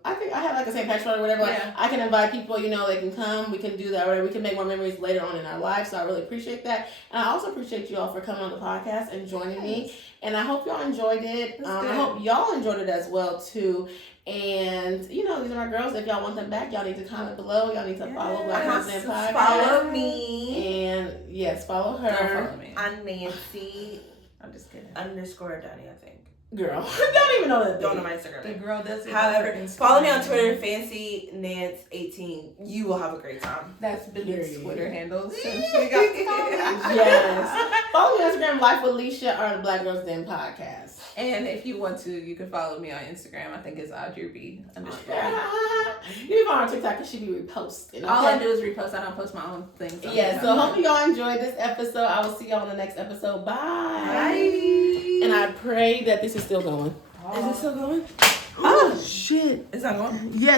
I think I have like a St. Patrick's Day or whatever. Like, Yeah. I can invite people. They can come. We can do that. Or we can make more memories later on in our lives. So I really appreciate that, and I also appreciate you all for coming on the podcast and joining me. And I hope y'all enjoyed it. I hope y'all enjoyed it as well too. And these are my girls. If y'all want them back, y'all need to comment below. Y'all need to follow Black Girls Den Podcast. Follow me. And yes, follow her. Don't follow me. I'm Nancy. I'm just kidding. _ Donnie, I think. Girl, don't even know that. Don't know my Instagram. The girl does it. However, follow me on Twitter, FancyNance18. You will have a great time. That's been the Period. Twitter handle since we got started. Yes. Follow me on Instagram, Life with Alicia, or the Black Girls Den Podcast. And if you want to, you can follow me on Instagram. I think it's AudreyB_. You can follow her on TikTok because she be reposting. Okay? All I do is repost. I don't post my own things. Yeah, so hope y'all enjoyed this episode. I will see y'all on the next episode. Bye. Bye. And I pray that this is still going. Is it still going? Oh, shit. It's not going? Yes.